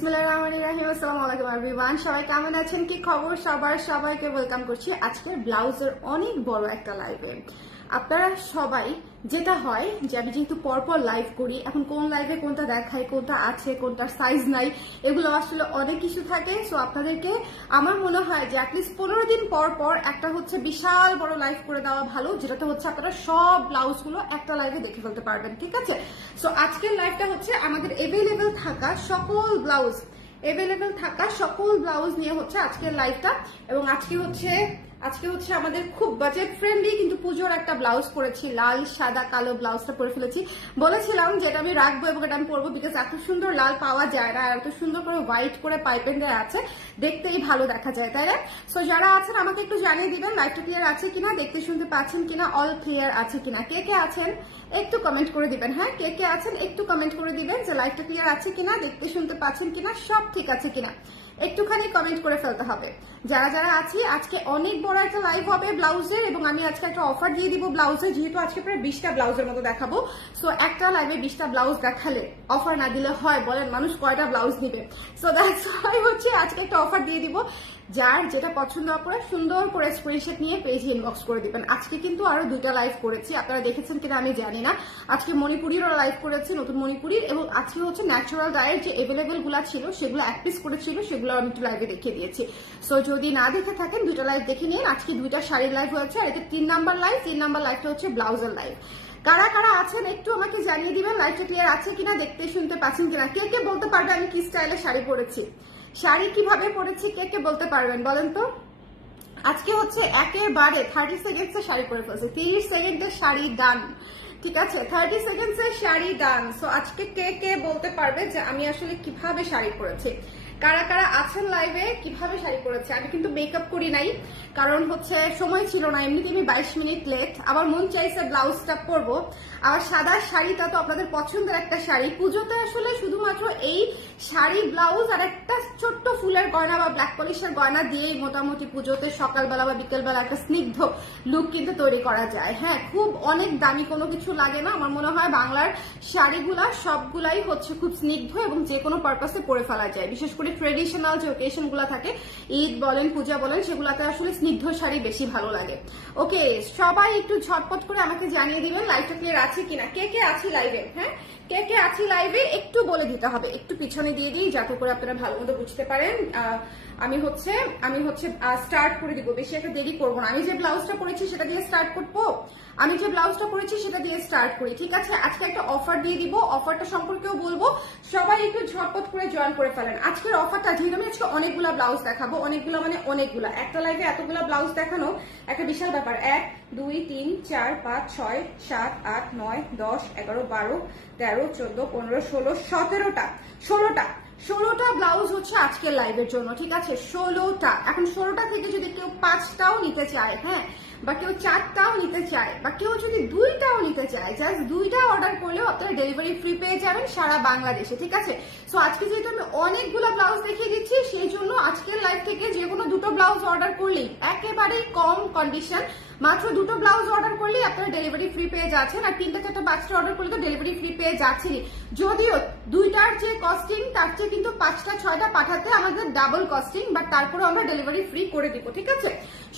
বিসমিল্লাহির রহমানির রহিম। আসসালামু আলাইকুম এভরিওয়ান, সবাই কেমন আছেন? কি খবর সবার? সবাইকে ওয়েলকাম করছি আজকের ব্লাউজের অনেক বড় একটা লাইভে। আপনারা সবাই যেটা হয় যে আমি যেহেতু পরপর লাইভ করি, এখন কোন লাইভে কোনটা দেখাই, কোনটা আছে, কোনটার সাইজ নাই, এগুলো আসলে অনেক কিছু থাকে। সো আপনাদেরকে আমার মনে হয় যে অ্যাটলিস্ট 15 দিন পর পর একটা হচ্ছে বিশাল বড় লাইভ করে দেওয়া ভালো, যেটাতে হচ্ছে আপনারা সব ব্লাউজগুলো একটা লাইভে দেখে ফেলতে পারবেন, ঠিক আছে? সো আজকের লাইভটা হচ্ছে আমাদের এভেলেবেল থাকা সকল ব্লাউজ নিয়ে হচ্ছে আজকের লাইভটা। এবং আজকে হচ্ছে আমাদের খুব বাজেট ফ্রেন্ডলি কিন্তু পুজোর একটা ব্লাউজ পরেছি, লাল সাদা কালো ব্লাউজটা পরে ফেলেছি। বলেছিলাম যেটা আমি রাখবো এবং এটা আমি পরবো, বিকজ এত সুন্দর লাল পাওয়া যায় না, এত সুন্দর করে হোয়াইট করে পাইপেন দেওয়া আছে, দেখতেই ভালো দেখা যায়, তাই না? সো যারা আছেন আমাকে একটু জানিয়ে দিবেন লাইভটা ক্লিয়ার আছে কিনা, দেখতে শুনতে পাচ্ছেন কিনা, অল ক্লিয়ার আছে কিনা। কে কে আছেন একটু কমেন্ট করে দিবেন। হ্যাঁ, কে কে আছেন একটু কমেন্ট করে দিবেন যে লাইভটা ক্লিয়ার আছে কিনা, দেখতে শুনতে পাচ্ছেন কিনা, সব ঠিক আছে কিনা, একটুখানি কমেন্ট করে ফেলতে হবে। যারা যারা আছি, আজকে অনেক বড় একটা লাইভ হবে ব্লাউজের, এবং আমি আজকে একটা অফার দিয়ে দিব ব্লাউজের, যেহেতু আজকে প্রায় 20টা ব্লাউজের মতো দেখাবো। সো একটা লাইভে 20টা ব্লাউজ দেখালে অফার না দিলে হয় বলেন? মানুষ কয়টা ব্লাউজ নিবে? সো দ্যাটস ওয়াই হচ্ছে আজকে একটা অফার দিয়ে দিব। যার যেটা পছন্দ করে সুন্দর করে স্ক্রিনশট নিয়ে পেজে ইনবক্স করে দিবেন। আজকে কিন্তু আরো 2টা লাইভ করেছি, আপনারা দেখেছেন কিনা আমি জানি না। আজকে মণিপুরিরও লাইভ করেছি, নতুন মণিপুরির, এবং আজকে হচ্ছে ন্যাচারাল ডায়ের যে এভেলেবেল গুলা ছিল সেগুলো এক পিস করেছিল, সেগুলো আমি একটু লাইভে দেখিয়ে দিয়েছি। সো যদি না দেখে থাকেন 2টা লাইভ দেখে নিন। আজকে 2টা শাড়ির লাইভ হয়েছে, আর এটা 3 নাম্বার লাইভ। 3 নাম্বার লাইভটা হচ্ছে ব্লাউজের লাইভ। কারা কারা আছেন একটু আমাকে জানিয়ে দিবেন লাইভটা ক্লিয়ার আছে কিনা, দেখতে শুনতে পাচ্ছেন কিনা। কে কে বলতে পারবে আমি কি স্টাইলে শাড়ি পরেছি, শাড়ি কিভাবে পরেছি, কে কে বলতে পারবেন বলেন তো? আজকে হচ্ছে একেবারে 30 সেকেন্ডসে শাড়ি পরে ফেলছে, 30 সেকেন্ডের শাড়ি ডান, ঠিক আছে? 30 সেকেন্ডসের শাড়ি ডান। সো আজকে কে কে বলতে পারবে যে আমি আসলে কিভাবে শাড়ি পরেছি? কারা কারা আছেন লাইভে কিভাবে শাড়ি পরেছে? আমি কিন্তু মেকআপ করি নাই, কারণ হচ্ছে সময় ছিল না, এমনিতে আমি 22 মিনিট লেট। আবার মন চাইছে ব্লাউজটা পরবো, আর সাদা শাড়িটা তো আপনাদের পছন্দের একটা শাড়ি। পুজোতে আসলে শুধুমাত্র এই শাড়ি ব্লাউজ আর একটা ছোট্ট ফুলের গয়না বা ব্ল্যাক পলিশের গয়না দিয়েই মোটামুটি পুজোতে সকালবেলা বা বিকেলবেলা একটা স্নিগ্ধ লুক কিন্তু তৈরি করা যায়। হ্যাঁ, খুব অনেক দামি কোনো কিছু লাগে না। আমার মনে হয় বাংলার শাড়িগুলা সবগুলাই হচ্ছে খুব স্নিগ্ধ এবং যে কোনো পারপাসে পরে ফেলা যায়। বিশেষ করে ট্রেডিশনাল যে ওকেশন গুলা থাকে, ঈদ বলেন পূজা বলেন, সেগুলাতে আসলে স্নিগ্ধ শাড়ি বেশি ভালো লাগে। ওকে, সবাই একটু ঝটপট করে আমাকে জানিয়ে দিবেন লাইভটা ক্লিয়ার আছে কিনা, কে কে আছি লাইভে। হ্যাঁ, কে কে আছি লাইভে একটু বলে দিতে হবে, একটু পিছনে দিয়ে দিই যাতে করে আপনারা ভালো মতো বুঝতে পারেন। আমি হচ্ছে স্টার্ট করে দিব, বেশি একটা দেরি করবো না। আমি যে ব্লাউজটা পরেছি সেটা দিয়ে স্টার্ট করবো, স্টার্ট করি, ঠিক আছে? আজকে একটা অফার দিয়ে দিব, অফারটা সম্পর্কেও বলবো, সবাই একটু ঝটপট করে জয়েন করে ফেলেন। আজকের অফারটা, যেহেতু আমি আজকে অনেকগুলা ব্লাউজ দেখাবো, অনেকগুলা একটা লাইভে এতগুলা ব্লাউজ দেখানো একটা বিশাল ব্যাপার। 1 2 3 4 5 6 7 8 9 10 11 12 13 14 15 16 17টা ব্লাউজ হচ্ছে আজকের লাইভের জন্য, ঠিক আছে? 16টা। এখন 16টা থেকে যদি কেউ 5টাও নিতে চায়, হ্যাঁ, বা কেউ 4টাও নিতে চায়, বা কেউ যদি 2টাও নিতে চায়, জাস্ট 2টা অর্ডার করলেও আপনারা ডেলিভারি ফ্রি পেয়ে যাবেন সারা বাংলাদেশে, ঠিক আছে? সো আজকে যেহেতু আমি অনেকগুলো ব্লাউজ দেখিয়ে দিচ্ছি, সেই জন্য আজকের লাইভ থেকে যে কোনো 2টো ব্লাউজ অর্ডার করলেই, একেবারেই কম কন্ডিশন, মাত্র 2টো ব্লাউজ অর্ডার করলেই আপনারা ডেলিভারি ফ্রি পেয়ে যাচ্ছেন। আর 3টা 4টা 5টা অর্ডার করলে তো ডেলিভারি ফ্রি পেয়ে যাচ্ছেনই, যদিও 2টার যে কস্টিং তার চেয়ে কিন্তু 5টা 6টা পাঠাতে আমাদের ডাবল কস্টিং, বাট তারপরে আমরা ডেলিভারি ফ্রি করে দিব, ঠিক আছে?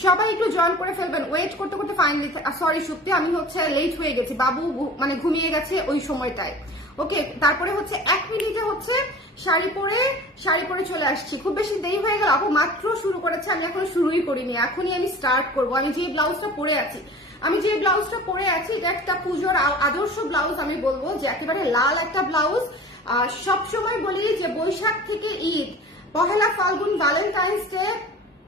সবাই একটু জয়েন করে ফেলবেন। ওয়েট করতে করতে ফাইনালি, সরি সুপ্তি, আমি হচ্ছে লেট হয়ে গেছি, বাবু মানে ঘুমিয়ে গেছে ওই সময়টায়। ওকে, তারপরে হচ্ছে 1 মিনিটে হচ্ছে শাড়ি পরে চলে আসছি। খুব বেশি দেরি হয়ে গেল, আপু মাত্র শুরু করেছে, আমি এখনো শুরুই করিনি, এখনই আমি স্টার্ট করবো। আমি যে ব্লাউজটা পরে আছি এটা একটা পুজোর আদর্শ ব্লাউজ। আমি বলবো যে একেবারে লাল একটা ব্লাউজ। সবসময় বলি যে বৈশাখ থেকে ঈদ, পহেলা ফাল্গুন, ভ্যালেন্টাইন্স ডে,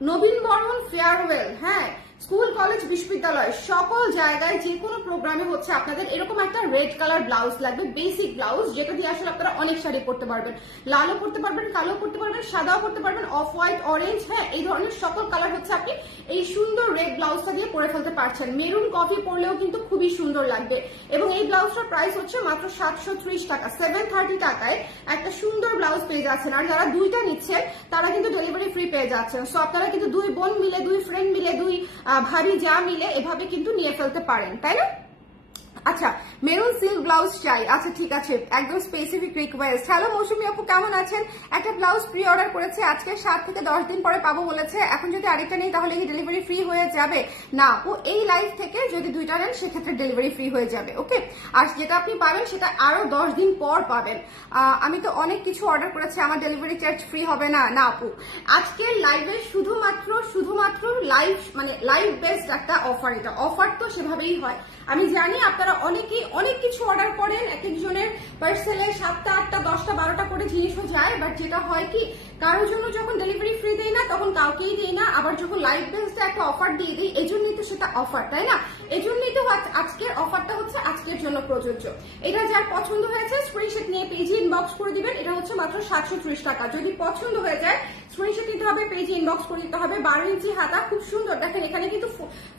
নবীন বরণ, ফেয়ারওয়েল, হ্যাঁ, স্কুল কলেজ বিশ্ববিদ্যালয় সকল জায়গায় যে কোনো প্রোগ্রামে হচ্ছে আপনাদের এরকম একটা রেড কালার ব্লাউজ লাগবে, বেসিক ব্লাউজ, যেটা দিয়ে আসলে আপনারা অনেক শাড়ি পরতে পারবেন। লালও পরতে পারবেন, কালো পরতে পারবেন, সাদাও পরতে পারবেন, অফ হোয়াইট, অরেঞ্জ, হ্যাঁ, এই ধরনের সকল কালার হচ্ছে আপনি এই সুন্দর রেড ব্লাউজটা দিয়ে পরে ফেলতে পারছেন। মেরুন কফি পরলেও কিন্তু খুবই সুন্দর লাগবে। এবং এই ব্লাউজটার প্রাইস হচ্ছে মাত্র 730 টাকা, 730 টাকায় একটা সুন্দর ব্লাউজ পেয়ে যাচ্ছেন। আর যারা 2টা নিচ্ছেন তারা কিন্তু ডেলিভারি ফ্রি পেয়ে যাচ্ছেন। সো আপনারা কিন্তু 2 বোন মিলে, 2 ফ্রেন্ড মিলে, 2 ভাবি যা মিলে এভাবে কিন্তু নিয়ে ফেলতে পারেন, তাই না? আচ্ছা, মেরুন সিল্ক ব্লাউজ চাই। আচ্ছা ঠিক আছে, একদম স্পেসিফিক রিকোয়েস্ট। হ্যালো মৌসুমী আপু, কেমন আছেন? একটা ব্লাউজ প্রি অর্ডার করেছে, আজকে 7 থেকে 10 দিন পরে পাবো বলেছে। এখন যদি আরেকটা নেই তাহলে কি ডেলিভারি ফ্রি হয়ে যাবে? না আপু, এই লাইভ থেকে যদি 2টা নেন সেক্ষেত্রে ডেলিভারি ফ্রি হয়ে যাবে। ওকে, আর যেটা আপনি পাবেন সেটা আরো 10 দিন পর পাবেন। আমি তো অনেক কিছু অর্ডার করেছি, আমার ডেলিভারি চার্জ ফ্রি হবে না? না আপু, আজকে লাইভে শুধুমাত্র লাইভ মানে লাইভ বেসড একটা অফার। এটা অফার তো সেভাবেই হয়। আমি জানি আপনারা অনেকেই অনেক কিছু অর্ডার করেন, এক একজনের পার্সেলে 7টা 8টা 10টা 12টা করে জিনিসও যায়, বাট যেটা হয় কি কারোর জন্য যখন ডেলিভারি ফ্রি দেই না তখন কাউকেই দেই না, আবার যখন লাইভ বেসড একটা অফার দিয়ে দিই এই জন্যই তো সেটা অফার, তাই না? এই জন্যই তো আজকের অফারটা হচ্ছে আজকের জন্য প্রযোজ্য। এটা যার পছন্দ হয়েছে স্ক্রিনশট নিয়ে পেজে ইনবক্স করে দিবেন। এটা হচ্ছে মাত্র 730 টাকা। যদি পছন্দ হয়ে যায় স্ক্রিনশট নিতে হবে, পেজে ইনবক্স করে দিতে হবে। 12 ইঞ্চি হাতা, খুব সুন্দর। দেখেন এখানে কিন্তু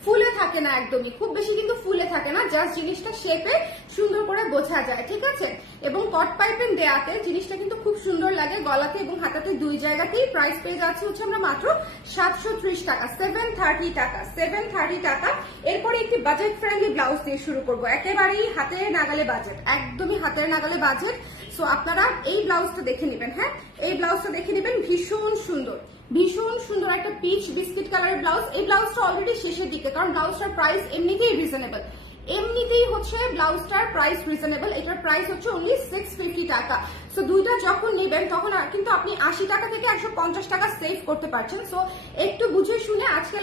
ফুলে থাকে না, একদমই খুব বেশি কিন্তু ফুলে থাকে না, জাস্ট জিনিসটা শেপে সুন্দর করে বোঝা যায়, ঠিক আছে? এবং কট পাইপিং দেয়াতে জিনিসটা কিন্তু খুব সুন্দর লাগে, গলাতে এবং হাতাতে দুই জায়গাতেই। প্রাইস পেয়ে যাচ্ছে হচ্ছে আমরা মাত্র 730 টাকা, 730 টাকা, 730 টাকা। এরপরে একটি বাজেট ফ্রেন্ডলি ব্লাউজ দিয়ে শুরু করবো, একেবারেই হাতের নাগালে বাজেট, একদমই হাতের নাগালে বাজেট। সো আপনারা এই ব্লাউজটা দেখে নেবেন। হ্যাঁ, এই ব্লাউজটা দেখে নেবেন, ভীষণ সুন্দর, ভীষণ সুন্দর একটা পিচ বিস্কিট কালারের ব্লাউজ। এই ব্লাউজটা অলরেডি শেষের দিকে, কারণ ব্লাউজটার প্রাইস এমনিতেই রিজনেবল, এমনিতেই হচ্ছে ব্লাউজটার প্রাইস রিজনেবল। এটার প্রাইস হচ্ছে অনলি 650 টাকা। সো দুইটা যখন নেবেন তখন কিন্তু আপনি 80 টাকা থেকে 150 টাকা সেভ করতে পারছেন। সো একটু বুঝে শুনে আজকের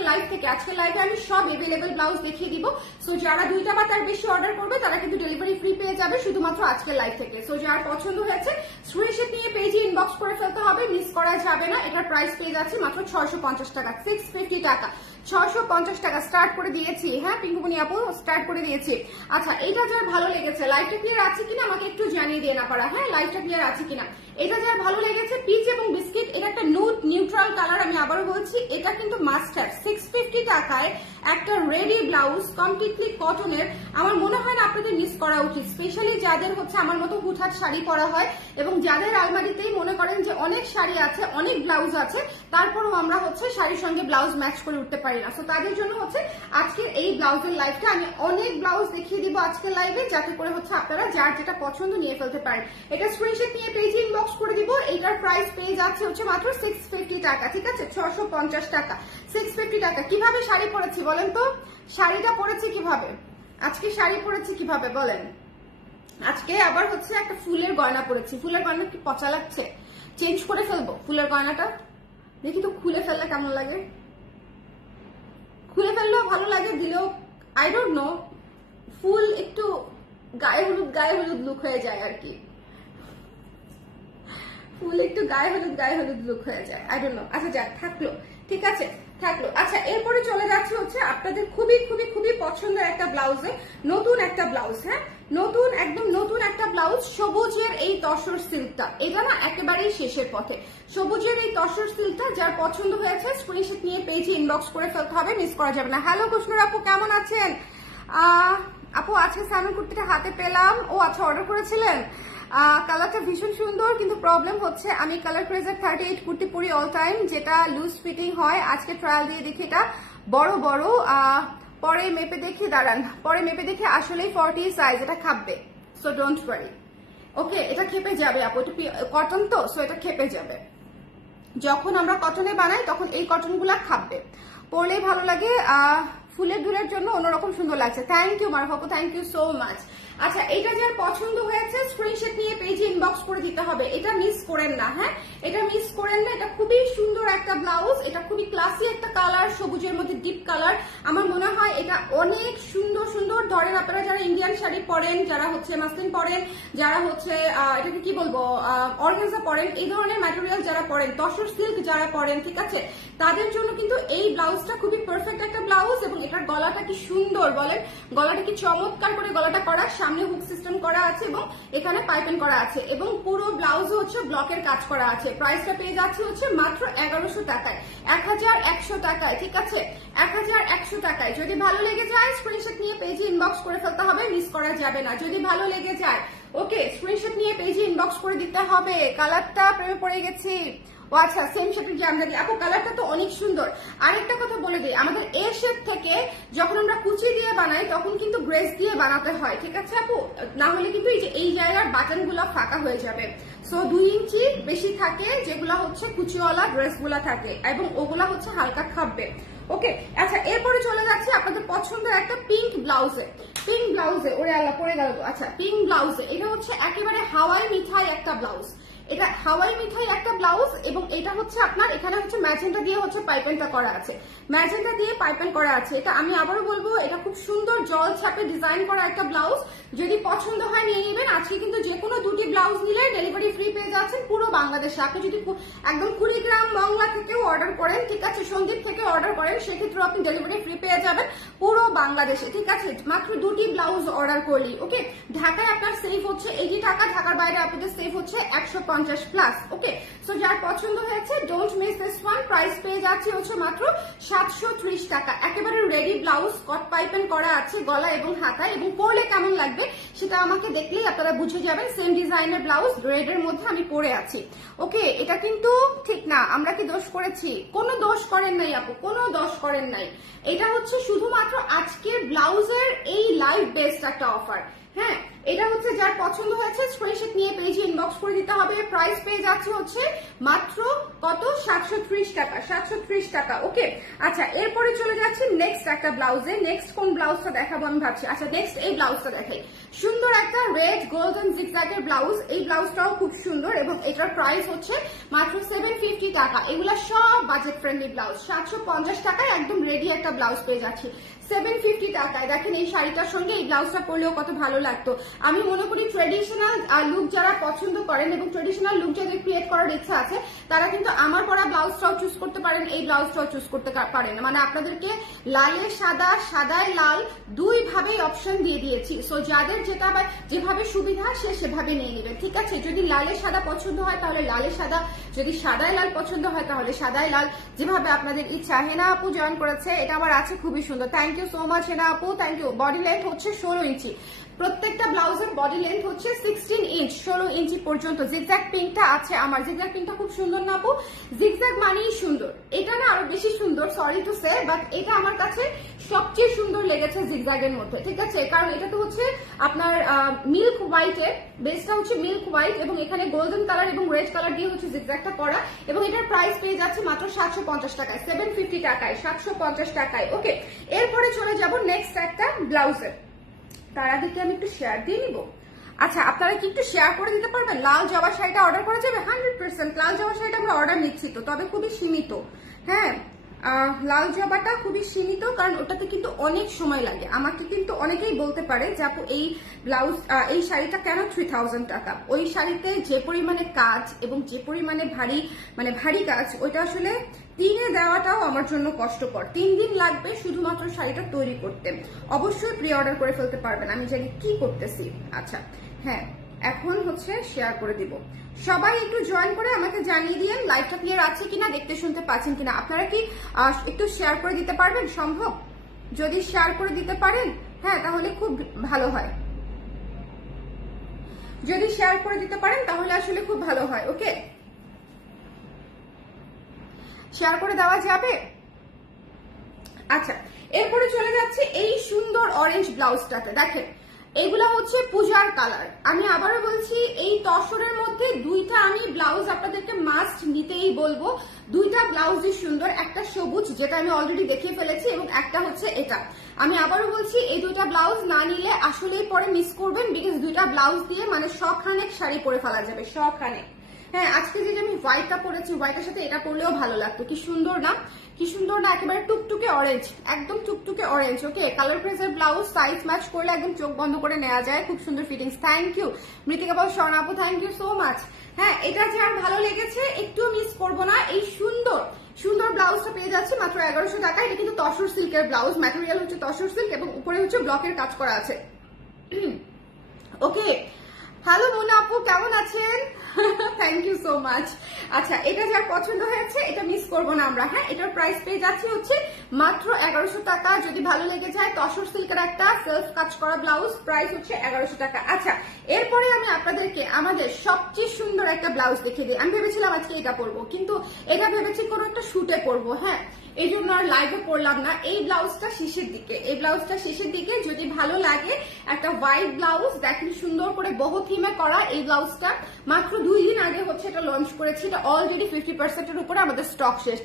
লাইভে আমি সব এভেলেবেল ব্লাউজ দেখিয়ে দিব। সো যারা 2টা বা তার বেশি অর্ডার করবে তারা কিন্তু ডেলিভারি ফ্রি পেয়ে যাবে শুধুমাত্র আজকের লাইভ থেকে। সো যার পছন্দ হয়েছে স্ক্রিনশট নিয়ে পেজে ইনবক্স করে ফেলতে হবে, মিস করা যাবে না। এটার প্রাইস পেয়ে যাচ্ছে মাত্র 650 টাকা, 650 টাকা, 650 টাকা স্টার্ট করে দিয়েছি। হ্যাঁ পিঙ্কুমণি আপু, স্টার্ট করে দিয়েছি। আচ্ছা, এটা যার ভালো লেগেছে, লাইভটা ক্লিয়ার আছে কিনা আমাকে একটু জানিয়ে দিয়ে না পারা। হ্যাঁ, লাইভটা ক্লিয়ার আছে কিনা। এটা যার ভালো লেগেছে, পিচ এবং বিস্কিট, এটা একটা নুড নিউট্রাল কালার। আমি আবারও বলছি এটা কিন্তু মাস্ট হ্যাভ। 650 টাকায় একটা রেডি ব্লাউজ কমপ্লিটলি কটনের, আমার মনে হয় না আপনাদের মিস করা উচিত। স্পেশালি যাদের হচ্ছে আমার মতো হুটহাট শাড়ি পরা হয় এবং যাদের আলমারিতেই মনে করেন যে অনেক শাড়ি আছে, অনেক ব্লাউজ আছে, তারপরও আমরা হচ্ছে শাড়ির সঙ্গে ব্লাউজ ম্যাচ করে উঠতে পারি না। সো তাদের জন্য হচ্ছে আজকের এই ব্লাউজের লাইভটা। আমি অনেক ব্লাউজ দেখিয়ে দিব আজকের লাইভে, যাতে করে হচ্ছে আপনারা যার যেটা পছন্দ নিয়ে ফেলতে পারেন। এটা স্ক্রিনশট নিয়ে পেজে ইনবক্স করে দিব। এটার প্রাইস পেয়ে যাচ্ছে হচ্ছে মাত্র 650 টাকা, ঠিক আছে? 650 টাকা, 650 টাকা। কিভাবে শাড়ি পরেছি বলেন তো? শাড়িটা পরেছি কিভাবে? আজকে শাড়ি পরেছি কিভাবে বলেন? আজকে আবার হচ্ছে একটা ফুলের গয়না পরেছি। ফুলের গয়না কি পচা লাগছে? চেঞ্জ করে ফেলবো ফুলের গয়নাটা, দেখি তো খুলে ফেললে কেমন লাগে। খুলে ফেললেও ভালো লাগে, দিলেও আই ডোন্ট নো, ফুল একটু গায়ে হলুদ লুক হয়ে যায় আর কি। ফুল একটু গায়ে হলুদ লুক হয়ে যায়, আই ডোন্ট নো। আচ্ছা যাক, থাকলো, ঠিক আছে, থাকলো। আচ্ছা, এরপরে চলে যাচ্ছে হচ্ছে আপনাদের খুবই খুবই খুবই পছন্দের একটা ব্লাউজে, নতুন একটা ব্লাউজ। হ্যাঁ, নতুন, একদম নতুন একটা ব্লাউজ। সবুজের এই তসর সিল্কটা, এটা না একেবারেই শেষের পথে। সবুজের এই তসর সিল্কটা যার পছন্দ হয়েছে স্ক্রিনশট নিয়ে পেজে ইনবক্স করে ফেলতে হবে, মিস করা যাবে না। হ্যালো কৃষ্ণর আপু, কেমন আছেন? আপু আজকে স্যামন কুর্তিটা হাতে পেলাম। ও আচ্ছা, অর্ডার করেছিলেন। কালারটা ভীষণ সুন্দর, কিন্তু প্রবলেম হচ্ছে আমি কালার ক্রেজার 38 কুর্তি পরি অল টাইম, যেটা লুজ ফিটিং হয়। আজকে ট্রায়াল দিয়ে দেখি এটা বড় বড়, পরে মেপে দেখি, দাঁড়ান, পরে মেপে দেখি আসলেই 40 সাইজ, এটা খাপবে। সো ডোন্ট ওয়ারি, ওকে? এটা খেপে যাবে আপু, এটা কটন তো, সো এটা খেপে যাবে। যখন আমরা কটনে বানাই তখন এই কটন গুলা খাপবে, পরলেই ভালো লাগে। ফুলের দুলের জন্য অন্যরকম সুন্দর লাগছে। থ্যাংক ইউ মারফাপু, থ্যাংক ইউ সো মাচ। আচ্ছা, এটা যার পছন্দ হয়েছে স্ক্রিনশট নিয়ে পেজে ইনবক্স করে দিতে হবে। এটা মিস করেন না। হ্যাঁ, এটা মিস করেন না। এটা খুবই সুন্দর একটা ব্লাউজ, এটা খুবই ক্লাসি একটা কালার, সবুজের মধ্যে ডিপ কালার। আমার মনে হয় এটা অনেক সুন্দর সুন্দর। ধরেন আপনারা যারা ইন্ডিয়ান শাড়ি পরেন, যারা হচ্ছে মাসলিন পরেন, যারা হচ্ছে এটাকে কি বলবো অর্গানজা পরেন, এই ধরনের ম্যাটেরিয়াল যারা পরেন, তসর সিল্ক যারা পরেন, ঠিক আছে, তাদের জন্য কিন্তু এই ব্লাউজটা খুবই পারফেক্ট একটা ব্লাউজ। এবং এটার গলাটা কি সুন্দর বলেন, গলাটা কি চমৎকার করে গলাটা করা, সামনে হুক সিস্টেম করা আছে এবং এখানে পাইপিং করা আছে, এবং পুরো ব্লাউজে হচ্ছে ব্লকের কাজ করা আছে। প্রাইসটা পেয়ে যাচ্ছে হচ্ছে মাত্র 1100 টাকায়, 1100 টাকায়, ঠিক আছে, 1100 টাকায়। যদি ভালো লেগে যায় স্ক্রিনশট নিয়ে পেজে ইনবক্স করে ফেলতে হবে, মিস করা যাবে না। যদি ভালো লেগে যায়, ওকে, স্ক্রিনশট নিয়ে পেজে ইনবক্স করে দিতে হবে। কালারটা প্রেমে পড়ে গেছি, ও আচ্ছা, সেম শেপের জামদানি আপু, কালারটা তো অনেক সুন্দর। আরেকটা কথা বলে দিই, আমাদের এ শেপ থেকে যখন আমরা কুচি দিয়ে বানাই তখন কিন্তু গ্রেস দিয়ে বানাতে হয়, ঠিক আছে আপু? না হলে কিন্তু এই জায়গার বাটন গুলা ফাঁকা হয়ে যাবে। সো 2 ইঞ্চি বেশি থাকে যেগুলা হচ্ছে কুচিওয়ালা ড্রেস গুলা থাকে, এবং ওগুলা হচ্ছে হালকা খাববে। ওকে, আচ্ছা এরপরে চলে যাচ্ছে আপনাদের পছন্দের একটা পিঙ্ক ব্লাউজে। পিঙ্ক ব্লাউজে, ওরে আল্লাহ পরে গেল। আচ্ছা, পিঙ্ক ব্লাউজে এটা হচ্ছে একেবারে হাওয়াই মিঠাই একটা ব্লাউজ। এটা হাওয়াই মিঠাই একটা ব্লাউজ, এবং এটা হচ্ছে আপনার এখানে হচ্ছে ম্যাজেন্টা দিয়ে হচ্ছে পাইপেনটা করা আছে, ম্যাজেন্টা দিয়ে পাইপেন করা আছে। এটা আমি আবারও বলবো, এটা খুব সুন্দর জল ছাপে ডিজাইন করা একটা ব্লাউজ। যদি পছন্দ হয় নিয়ে নেবেন। আজকে কিন্তু যে কোনো 2টি ব্লাউজ নিলে ডেলিভারি ফ্রি পেয়ে যাচ্ছেন পুরো বাংলাদেশে। আপনি যদি একদম কুড়িগ্রাম বাংলা থেকেও অর্ডার করেন, ঠিক আছে, সন্দীপ থেকে অর্ডার করেন, সেক্ষেত্রে আপনি ডেলিভারি ফ্রি পেয়ে যাবেন পুরো বাংলাদেশে, ঠিক আছে, মাত্র 2টি ব্লাউজ অর্ডার করলেই। ওকে, ঢাকায় আপনার সেভ হচ্ছে 80 টাকা, ঢাকার বাইরে আপনাদের সেভ হচ্ছে 150 প্লাস। ওকে, সো যার পছন্দ হয়েছে don't miss this one. Price পেয়ে যাচ্ছে হচ্ছে মাত্র 730 টাকা। একেবারে রেডি ব্লাউজ, কট পাইপেন করা আছে গলা এবং হাতায়, এবং পরলে কেমন লাগবে সেটা আমাকে দেখলেই আপনারা বুঝে যাবেন। সেম ডিজাইনের ব্লাউজ রেডের মধ্যে আমি পরে আছি। ওকে, এটা কিন্তু ঠিক না, আমরা কি দোষ করেছি? কোনো দোষ করেন নাই আপু, কোনো দোষ করেন নাই। এটা হচ্ছে শুধুমাত্র আজকের ব্লাউজের এই লাইভ বেস্ট একটা অফার। হ্যাঁ, এটা হচ্ছে যার পছন্দ হয়েছে স্ক্রিনশট নিয়ে পেজে ইনবক্স করে দিতে হবে। প্রাইস পেয়ে যাচ্ছে হচ্ছে মাত্র কত? 730 টাকা, 730 টাকা। ওকে, আচ্ছা এরপরে চলে যাচ্ছে নেক্সট একটা ব্লাউজে। নেক্সট কোন ব্লাউজটা দেখাবো আমি ভাবছি। আচ্ছা, নেক্সট এই ব্লাউজটা দেখাই। সুন্দর একটা রেড গোল্ডেন জিগজ্যাগের ব্লাউজ। এই ব্লাউজটাও খুব সুন্দর, এবং এটার প্রাইস হচ্ছে মাত্র 750 টাকা। এগুলা সব বাজেট ফ্রেন্ডলি ব্লাউজ। 750 টাকায় একদম রেডি একটা ব্লাউজ পেয়ে যাচ্ছি 750 টাকায়। দেখেন এই শাড়িটার সঙ্গে এই ব্লাউজটা পরলেও কত ভালো লাগতো। আমি মনে করি ট্রেডিশনাল লুক যারা পছন্দ করেন এবং ট্রেডিশনাল লুক যাদের ক্রিয়েট করার ইচ্ছা আছে, তারা কিন্তু আমার পরা ব্লাউজটাও চুজ করতে পারেন, এই ব্লাউজটাও চুজ করতে পারেন। মানে আপনাদেরকে লালে সাদা, সাদায় লাল দুই ভাবেই অপশন দিয়ে দিয়েছি। সো যাদের যেটা যেভাবে সুবিধা সে সেভাবে নিয়ে নেবে, ঠিক আছে? যদি লালে সাদা পছন্দ হয় তাহলে লালে সাদা, যদি সাদায় লাল পছন্দ হয় তাহলে সাদায় লাল, যেভাবে আপনাদের ইচ্ছা। হেনা আপু জয়েন করেছে, এটা আমার আছে খুবই সুন্দর। থ্যাংক ইউ সো মাচ হেনা আপু, থ্যাংক ইউ। বডি লেন্থ হচ্ছে 16 ইঞ্চি। প্রত্যেকটা ব্লাউজের বডি লেন্থ হচ্ছে 16 ইঞ্চ, 16 ইঞ্চি পর্যন্ত। জিগজ্যাগ পিঙ্কটা আছে আমার। জিগজ্যাগ পিঙ্কটা খুব সুন্দর না আপু? জিগজ্যাগ মানেই সুন্দর, এটা না আরো বেশি সুন্দর, সরি টু সে, বাট এটা আমার কাছে সবচেয়ে সুন্দর লেগেছে জিগজ্যাগের মধ্যে, ঠিক আছে? কারণ এটা তো হচ্ছে আপনার মিল্ক হোয়াইটের, বেসটা হচ্ছে মিল্ক হোয়াইট, এবং এখানে গোল্ডেন কালার এবং রেড কালার দিয়ে হচ্ছে জিগজ্যাগটা করা, এবং এটার প্রাইস পেয়ে যাচ্ছে মাত্র 750 টাকায়, 750 টাকায়, 750 টাকায়। ওকে, এরপরে চলে যাব নেক্সট একটা ব্লাউজে। তার আগে কি আমি একটু শেয়ার দিয়ে নিব? আচ্ছা, আপনারা কি একটু শেয়ার করে দিতে পারবেন? লাল জবা শাড়িটা অর্ডার করা যাবে? 100% লাল জবা শাড়িটা আমরা অর্ডার নিচ্ছি তো, তবে খুবই সীমিত। হ্যাঁ, লাল জবাটা খুবই সীমিত, কারণ ওটাতে কিন্তু অনেক সময় লাগে। আমাকে কিন্তু অনেকেই বলতে পারে যে আপু এই ব্লাউজ, এই শাড়িটা কেন 3000 টাকা? ওই শাড়িতে যে পরিমাণে কাজ এবং যে পরিমাণে ভারী কাজ, ওইটা আসলে দিনে দেওয়াটাও আমার জন্য কষ্টকর। 3 দিন লাগবে শুধুমাত্র শাড়িটা তৈরি করতে। অবশ্যই প্রি অর্ডার করে ফেলতে পারবেন, আমি জানি কি করতেছি। আচ্ছা হ্যাঁ, এখন হচ্ছে শেয়ার করে দিব। সবাই একটু জয়েন করে আমাকে জানিয়ে দিয়েন লাইভটা ক্লিয়ার আছে কিনা, দেখতে শুনতে পাচ্ছেন কিনা। আপনারা কি একটু শেয়ার করে দিতে পারবেন? সম্ভব? যদি শেয়ার করে দিতে পারেন, হ্যাঁ, তাহলে খুব ভালো হয়। যদি শেয়ার করে দিতে পারেন তাহলে আসলে খুব ভালো হয়। ওকে, শেয়ার করে দেওয়া যাবে? আচ্ছা, এরপরে চলে যাচ্ছে এই সুন্দর অরেঞ্জ ব্লাউজটাতে। দেখেন এইগুলা হচ্ছে পূজার কালার। আমি আবারও বলছি, এই তসরের মধ্যে দুইটা আমি ব্লাউজ আপনাদেরকে মাস্ট নিতেই বলবো। দুইটা ব্লাউজই সুন্দর, একটা সবুজ যেটা আমি অলরেডি দেখিয়ে ফেলেছি, এবং একটা হচ্ছে এটা। আমি আবারও বলছি, এই দুইটা ব্লাউজ না নিলে আসলেই পরে মিস করবেন, বিকজ দুইটা ব্লাউজ দিয়ে মানে শখানেক শাড়ি পরে ফেলা যাবে, শখানেক। হ্যাঁ, আজকে যেটা আমি হোয়াইটটা পরেছি, হোয়াইটের সাথে এটা পরলেও ভালো লাগতো। কি সুন্দর না, কি সুন্দর না, একেবারে টুকটুকে অরেঞ্জ, একদম টুকটুকে অরেঞ্জ। ওকে, কালার প্রেসের ব্লাউজ, সাইজ ম্যাচ করলে একদম চোখ বন্ধ করে নেওয়া যায়, খুব সুন্দর ফিটিংস। থ্যাংক ইউ মৃতিকা পাল, স্বর্ণা আপু, থ্যাংক ইউ সো মাচ। হ্যাঁ, এটা যার ভালো লেগেছে একটু মিস করবো না। এই সুন্দর সুন্দর ব্লাউজটা পেয়ে যাচ্ছে মাত্র 1100 টাকা। এটা কিন্তু তসর সিল্কের ব্লাউজ, ম্যাটেরিয়াল হচ্ছে তসর সিল্ক, এবং উপরে হচ্ছে ব্লকের কাজ করা আছে। ওকে, হ্যালো মুনা আপু, কেমন আছেন? Thank you so much. আচ্ছা, এটা যার পছন্দ হয়েছে এটা মিস করবো না আমরা। হ্যাঁ, এটার প্রাইস পেয়ে যাচ্ছি হচ্ছে মাত্র 1100 টাকা। যদি ভালো লেগে যায়, তসর সিল্কের একটা সেলফ কাজ করা ব্লাউজ, প্রাইস হচ্ছে 1100 টাকা। আচ্ছা, এরপরে আমি আপনাদেরকে আমাদের সবচেয়ে সুন্দর একটা ব্লাউজ দেখিয়ে দিই। আমি ভেবেছিলাম আজকে এটা পরবো, কিন্তু এটা ভেবেছি কোনো একটা শুটে পরবো। হ্যাঁ, এই জন্য আর লাইভে পরলাম না। এই ব্লাউজটা শেষের দিকে, এই ব্লাউজটা শেষের দিকে যদি ভালো লাগে, একটা হোয়াইট ব্লাউজ দেখেন সুন্দর করে বহু থিমে করা। এই ব্লাউজটা মাত্র 2 দিন আগে হচ্ছে এটা লঞ্চ করেছি। এটা অলরেডি 50% এর উপরে আমাদের স্টক শেষ।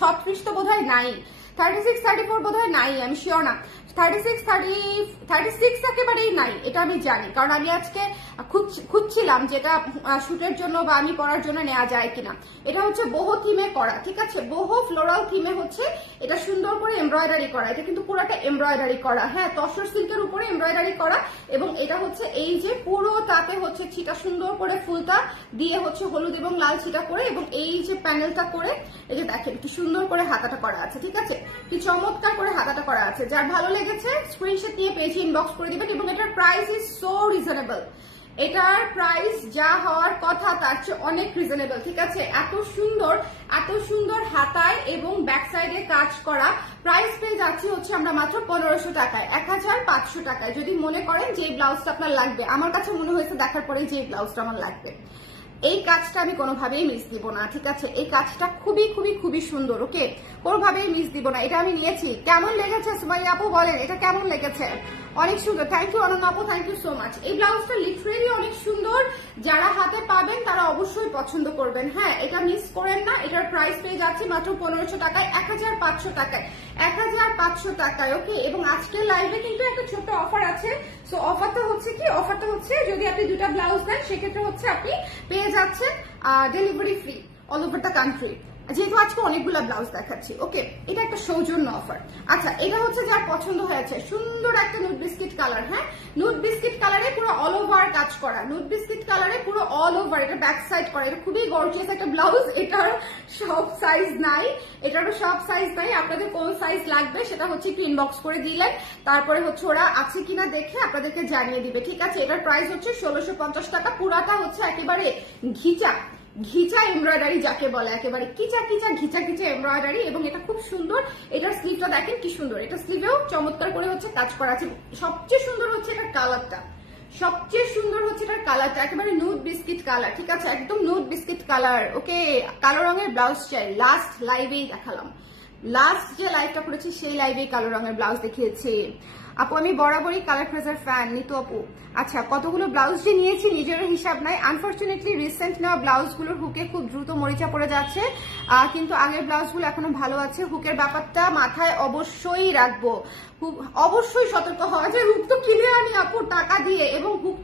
36 তো বোধহয় নাই, 36, 34 বোধহয় নাই, আমি শিওর না। 36 একেবারেই নাই, এটা আমি জানি, কারণ আমি আজকে খুঁজছিলাম যেটা শুটের জন্য বা আমি পরার জন্য নেওয়া যায় কিনা। এটা হচ্ছে বহু থিমে করা, ঠিক আছে, বহু ফ্লোরাল থিমে হচ্ছে এটা সুন্দর করে এমব্রয়ডারি করা। এটা কিন্তু পুরোটা এমব্রয়ডারি করা, হ্যাঁ, তসর সিল্কের উপরে এমব্রয়ডারি করা। এবং এটা হচ্ছে এই যে পুরোটাতে হচ্ছে ছিটা সুন্দর করে ফুলটা দিয়ে হচ্ছে হলুদ এবং লাল ছিটা করে, এবং এই যে প্যানেলটা করে, এই যে দেখেন কি সুন্দর করে হাতাটা করা আছে, ঠিক আছে, কি চমৎকার করে হাতাটা করা আছে। যার ভালো লেগেছে স্ক্রিনশট নিয়ে পেজে ইনবক্স করে দিবেন। এবং এটার প্রাইস ইজ সো রিজনেবল, এটার প্রাইস যা হওয়ার কথা তার চেয়ে অনেক রিজনেবল, ঠিক আছে। এত সুন্দর হাতায় এবং ব্যাক সাইডে কাজ করা। প্রাইস পেয়ে যাচ্ছি হচ্ছে আমরা মাত্র 1500 টাকায়, 1500 টাকায়। যদি মনে করেন যে এই ব্লাউজটা আপনার লাগবে, আমার কাছে মনে হয়েছে দেখার পরে যে এই ব্লাউজটা আমার লাগবে, এই কাজটা আমি কোনোভাবেই মিস দিব না, ঠিক আছে। এই কাজটা খুবই সুন্দর, ওকে, কোনোভাবেই মিস দিব না। এটা আমি নিয়েছি। কেমন লেগেছে সুমাইয়া আপু বলেন, এটা কেমন লেগেছে? অনেক সুন্দর, থ্যাংক ইউ অনন্যা আপু, থ্যাংক ইউ সো মাচ। এই ব্লাউজটা লিটারেলি অনেক সুন্দর, যারা হাতে পাবেন তারা অবশ্যই পছন্দ করবেন। হ্যাঁ, এটা মিস করেন না। এটার প্রাইস পেয়ে যাচ্ছি মাত্র 1500 টাকায়, 1500 টাকায়, 1500 টাকায়, ওকে। এবং আজকের লাইভে কিন্তু একটা ছোট্ট অফার আছে। সো অফারটা হচ্ছে কি, অফারটা হচ্ছে যদি আপনি 2টা ব্লাউজ নেন সেক্ষেত্রে হচ্ছে আপনি পেয়ে যাচ্ছেন delivery free all over the country. যেহেতু আজকে অনেকগুলো ব্লাউজ দেখাচ্ছি, ওকে, এটা একটা সৌজন্য অফার। আচ্ছা, এটা হচ্ছে যার পছন্দ হয়েছে, সুন্দর একটা নুড বিস্কিট কালার। হ্যাঁ, নুড বিস্কিট কালারে পুরো অল ওভার কাজ করা, নুড বিস্কিট কালারে পুরো অল ওভার, এটা ব্যাক সাইড করা। এটা খুবই গর্জিয়াস একটা ব্লাউজ। এটার সব সাইজ নাই, এটারও সব সাইজ নাই। আপনাদের কোন সাইজ লাগবে সেটা হচ্ছে একটু ইনবক্স করে দিলেন, তারপরে হচ্ছে ওরা আছে কিনা দেখে আপনাদেরকে জানিয়ে দিবে, ঠিক আছে। এটার প্রাইস হচ্ছে 1650 টাকা। পুরাটা হচ্ছে একেবারে ঘিচা এমব্রয়ডারি যাকে বলে, একেবারে ঘিচা এমব্রয়ডারি। এবং এটা খুব সুন্দর। এটার স্লিভটা দেখেন কি সুন্দর, এটা স্লিভেও চমৎকার করে হচ্ছে কাজ করা আছে। সবচেয়ে সুন্দর হচ্ছে এটার কালারটা, একেবারে নুড বিস্কিট কালার, ঠিক আছে, একদম নুড বিস্কিট কালার, ওকে। কালো রঙের ব্লাউজ চাই, লাস্ট লাইভেই দেখালাম, লাস্ট যে লাইভটা করেছি সেই লাইভেই কালো রঙের ব্লাউজ দেখিয়েছি। আপু আমি বরাবরই কালার ফ্রেজার ফ্যান, নিতু আপু। আচ্ছা, কতগুলো ব্লাউজ যে নিয়েছি নিজেরও হিসাব নাই। আনফর্চুনেটলি রিসেন্ট নেওয়া ব্লাউজগুলোর হুকে খুব দ্রুত মরিচা পড়ে যাচ্ছে, কিন্তু আগের ব্লাউজগুলো এখনো ভালো আছে। হুকের ব্যাপারটা মাথায় অবশ্যই রাখবো, অবশ্যই সতর্ক হওয়া যায়। হুক তো কিনে আনি আপু টাকা দিয়ে, এবং হুক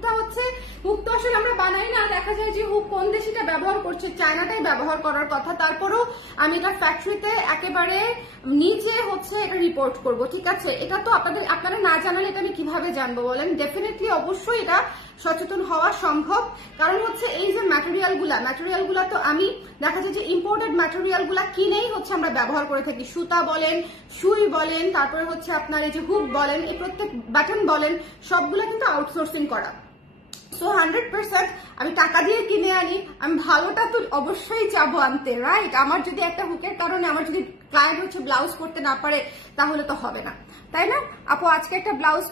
তো আসলে আমরা বানাই না। দেখা যায় যে হুক কোন দেশিটা ব্যবহার করছে, চায়নাটাই ব্যবহার করার কথা। তারপরেও আমি এটা ফ্যাক্টরিতে একেবারে নিজে হচ্ছে এটা রিপোর্ট করব, ঠিক আছে। এটা তো আপনারা না জানালে এটা আমি কিভাবে জানবো বলেন। ডেফিনেটলি অবশ্যই এটা সচেতন হওয়া সম্ভব, কারণ হচ্ছে এই যে ম্যাটেরিয়ালগুলা তো আমি দেখা যায় যে ইম্পোর্টেড ম্যাটেরিয়ালগুলা কিনেই হচ্ছে আমরা ব্যবহার করে থাকি। সুতা বলেন, সুই বলেন, তারপরে হচ্ছে আপনার এই যে হুক বলেন, এই প্রত্যেক বাটন বলেন, সবগুলা কিন্তু আউটসোর্সিং করা। সো 100% আমি টাকা দিয়ে কিনে আনি, আমি ভালোটা তো অবশ্যই চাবো আনতে, রাইট। আমার যদি একটা হুকের কারণে আমার যদি ক্লায়েন্ট হচ্ছে ব্লাউজ করতে না পারে তাহলে তো হবে না, তাই না আপু। আজকে একটা ব্লাউজ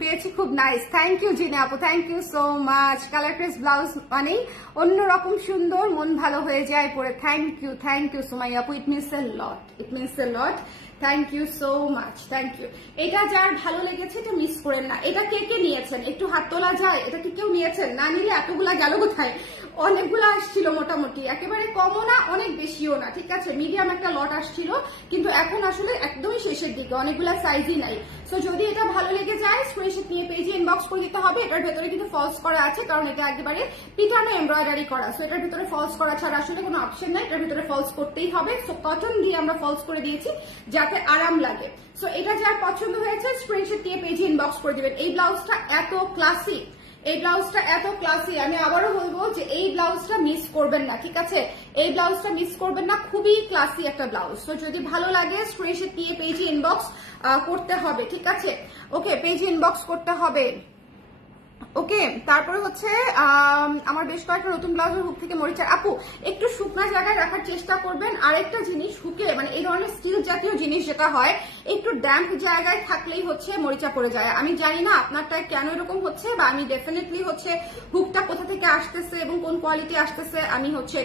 পেয়েছি, খুব নাইস, থ্যাংক ইউ জিনা আপু, thank you so much. Colour press blouse মানেই অন্যরকম সুন্দর, মন ভালো হয়ে যায় পরে। থ্যাংক ইউ সুমাইয়া আপু, it means a lot, thank you so much, thank you. এটা যার ভালো লেগেছে এটা মিস করেন না। এটা কে নিয়েছেন একটু হাত তোলা যায়? এটা কি কেউ নিয়েছেন? না নিলে এতগুলা গেল কোথায়? অনেকগুলো আসছিল, মোটামুটি একেবারে কমও না অনেক বেশিও না, ঠিক আছে, মিডিয়াম একটা লট আসছিল, কিন্তু এখন আসলে একদমই শেষের দিকে, অনেকগুলা সাইজই নাই। সো যদি এটা ভালো লেগে যায় স্ক্রিনশট নিয়ে পেজে ইনবক্স করে দিতে হবে। এটার ভেতরে কিন্তু ফলস করা আছে, কারণ এটা একেবারে পিটানো এমব্রয়ডারি করা। সো এটার ভিতরে ফলস করা ছাড়া আসলে কোনো অপশন নাই, এটার ভিতরে ফলস করতেই হবে। সো কটন দিয়ে আমরা ফলস করে দিয়েছি যাতে আরাম লাগে। সো এটা যার পছন্দ হয়েছে স্ক্রিনশট দিয়ে পেজে ইনবক্স করে দিবেন। এই ব্লাউজটা এত ক্লাসিক, আমি আবারও বলবো যে এই ব্লাউজটা মিস করবেন না, ঠিক আছে, এই ব্লাউজটা মিস করবেন না, খুবই ক্লাসি একটা ব্লাউজ। তো যদি ভালো লাগে স্ক্রিনশট দিয়ে পেজে ইনবক্স করতে হবে, ঠিক আছে, ওকে, পেজে ইনবক্স করতে হবে, ওকে, তারপরে হচ্ছে আমার বেশ কয়েকটা নতুন ব্লাউজের হুক থেকে মরিচা। আপু একটু শুকনো জায়গায় রাখার চেষ্টা করবেন। আরেকটা জিনিস, হুকে মানে এই ধরনের স্টিল জাতীয় জিনিস যেটা হয়, একটু ড্যাম্প জায়গায় থাকলেই হচ্ছে মরিচা পড়ে যায়। আমি জানি না আপনারটা কেন এরকম হচ্ছে, বা আমি ডেফিনেটলি হচ্ছে হুকটা কোথা থেকে আসতেছে এবং কোন কোয়ালিটি আসতেছে আমি হচ্ছে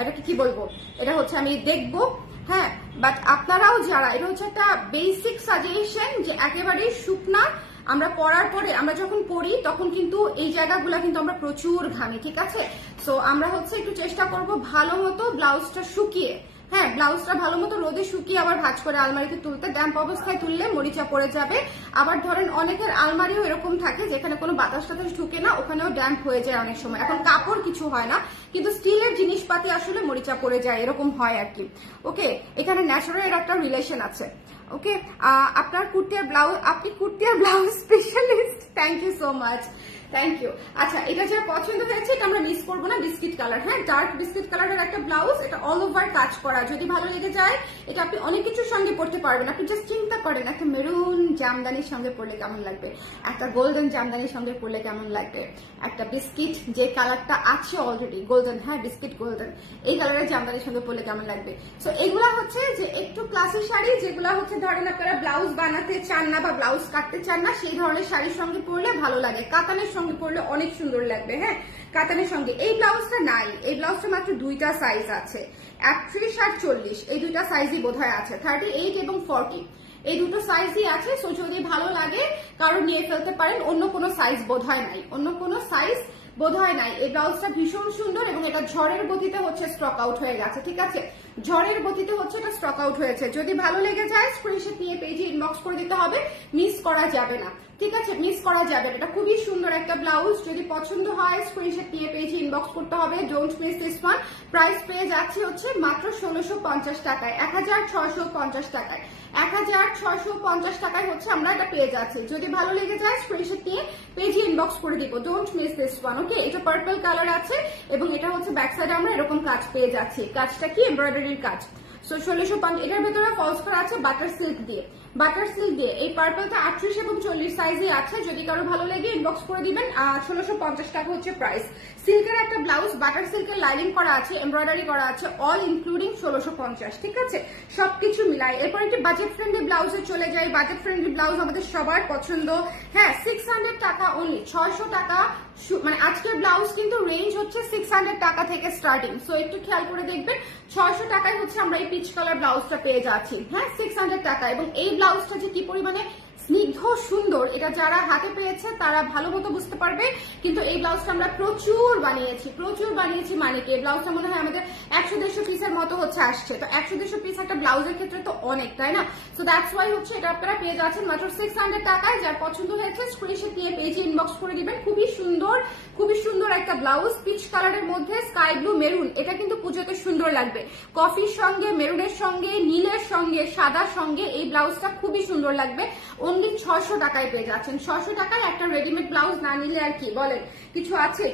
এটাকে কি বলবো, এটা হচ্ছে আমি দেখবো। হ্যাঁ, বাট আপনারাও যারা, এটা হচ্ছে একটা বেসিক সাজেশন যে একেবারেই শুকনা আমরা পরার পরে, আমরা যখন পরি তখন কিন্তু এই জায়গাগুলো কিন্তু আমরা প্রচুর ঘামি, ঠিক আছে? সো আমরা হচ্ছে একটু চেষ্টা করব ভালো মতো ব্লাউজটা শুকিয়ে, হ্যাঁ ব্লাউজটা ভালো মতো রোদে শুকিয়ে আবার ভাঁজ করে আলমারিতে তুলতে। ড্যাম্প অবস্থায় তুললে মরিচা পড়ে যাবে। আবার ধরেন অনেকের আলমারিও এরকম থাকে যেখানে কোনো বাতাস টাতাস ঢুকে না, ওখানেও ড্যাম্প হয়ে যায় অনেক সময়। এখন কাপড় কিছু হয় না, কিন্তু স্টিলের জিনিসপাতি আসলে মরিচা পড়ে যায়, এরকম হয় আর কি। ওকে, এখানে ন্যাচারাল একটা রিলেশন আছে। ওকে, আপনার কুর্তিয়ার ব্লাউজ, আপনি কুর্তিয়ার blouse specialist, thank you so much, thank you. আচ্ছা, এটা যা পছন্দ হয়েছে এটা আমরা মিস করবো না, বিস্কিট কালার, হ্যাঁ ডার্ক বিস্কিট কালারের একটা ব্লাউজ, এটা অল ওভার কাজ করা। যদি ভালো লেগে যায় এটা আপনি অনেক কিছুর সঙ্গে পড়তে পারবেন। আপনি জাস্ট চিন্তা করেন একটা মেরুন জামদানির সঙ্গে পরলে কেমন লাগবে, একটা গোল্ডেন জামদানির সঙ্গে পরলে কেমন লাগবে, একটা বিস্কিট যে কালারটা আছে অলরেডি গোল্ডেন, হ্যাঁ বিস্কিট গোল্ডেন, এই কালারের জামদানির সঙ্গে পরলে কেমন লাগবে। সো এগুলা হচ্ছে যে একটু ক্লাসি শাড়ি, যেগুলা হচ্ছে ধরেন আপনারা ব্লাউজ বানাতে চান না বা ব্লাউজ কাটতে চান না, সেই ধরনের শাড়ির সঙ্গে পরলে ভালো লাগে, কাতানের সঙ্গে পরলে অনেক সুন্দর লাগবে। হ্যাঁ, কাতানের সঙ্গে। এই ব্লাউজটা নাই, এই ব্লাউজটা মাত্র দুইটা সাইজ আছে, 31 আর 40, এই দুইটা সাইজই বোধহয় আছে, 38 এবং 40, এই দুটো সাইজই আছে। সো যদি ভালো লাগে কারো নিয়ে ফেলতে পারেন। অন্য কোনো সাইজ বোধহয় নাই, অন্য কোনো সাইজ বোধহয় নাই। এই ব্লাউজটা ভীষণ সুন্দর এবং এটা ঝড়ের গতিতে হচ্ছে স্টক আউট হয়ে গেছে, ঠিক আছে? ঝড়ের গতিতে হচ্ছে এটা স্টক আউট হয়েছে। যদি ভালো লেগে যায় স্ক্রিনশট নিয়ে পেজে ইনবক্স করে দিতে হবে, মিস করা যাবে না, ঠিক আছে? মিস করা যাবে। এটা খুবই সুন্দর একটা ব্লাউজ, যদি পছন্দ হয় স্ক্রিনশট নিয়ে পেজে ইনবক্স করতে হবে। Don't miss this one. Price পেয়ে যাচ্ছে হচ্ছে মাত্র 1650 টাকায়, 1650 টাকায়, 1650 টাকায় হচ্ছে আমরা এটা পেয়ে যাচ্ছি। যদি ভালো লেগে যায় স্ক্রিনশট নিয়ে পেজে ইনবক্স করে দিব। Don't miss this one. Okay, এটা পার্পল কালার আছে এবং এটা হচ্ছে ব্যাক সাইডে আমরা এরকম কাজ পেয়ে যাচ্ছি। কাজটা কি এমব্রয়ডারির কাজ। সো 1650, এটার ভেতরে ফলস করা আছে বাটার সিল্ক দিয়ে, বাটার সিল্ক দিয়ে। এই পার্পলটা 38 এবং 40 সাইজে আছে। যদি কারো ভালো লাগে ইনবক্স করে দিবেন। 1650 টাকা হচ্ছে প্রাইস। সিল্কের একটা ব্লাউজ, বাটার সিল্কের লাইনিং করা আছে, এমব্রয়ডারি করা আছে, অল ইনক্লুডিং 1650, ঠিক আছে? সবকিছু মিলাই। এরপর একটি বাজেট ফ্রেন্ডলি ব্লাউজে চলে যাই। বাজেট ফ্রেন্ডলি ব্লাউজ আমাদের সবার পছন্দ। হ্যাঁ, 600 টাকা অনলি, 600 টাকা। মানে আজকের ব্লাউজ কিন্তু রেঞ্জ হচ্ছে 600 টাকা থেকে স্টার্টিং। সো একটু খেয়াল করে দেখবেন, 600 টাকায় হচ্ছে আমরা এই পিচ কালার ব্লাউজটা পেয়ে যাচ্ছি, হ্যাঁ 600 টাকা। এবং এই ব্লাউজটা যে কি পরিমাণে স্নিগ্ধ সুন্দর, এটা যারা হাতে পেয়েছে তারা ভালো মতো বুঝতে পারবে। কিন্তু এই ব্লাউজটা আমরা প্রচুর বানিয়েছি, মানে কি এই ব্লাউজটা মনে হয় আমাদের 100-150 পিসের মতো হচ্ছে আসছে। তো 100-150 পিস একটা ব্লাউজের ক্ষেত্রে তো অনেক, তাই না? সো দ্যাটস ওয়াই হচ্ছে এটা আপনারা পেয়ে যাচ্ছেন মাত্র 600 টাকায়। যার পছন্দ হয়েছে স্ক্রিনশট নিয়ে পেজে ইনবক্স করে দিবেন। খুবই সুন্দর একটা ব্লাউজ, পিচ কালারের মধ্যে স্কাই ব্লু মেরুন। এটা কিন্তু পুজোতে সুন্দর লাগবে, কফির সঙ্গে, মেরুনের সঙ্গে, নীলের সঙ্গে, সাদার সঙ্গে এই ব্লাউজটা খুবই সুন্দর লাগবে। অনলি 600 টাকায় পেয়ে যাচ্ছেন। 600 টাকায় একটা রেডিমেড ব্লাউজ না নিলে আর কি বলেন, কিছু আছে?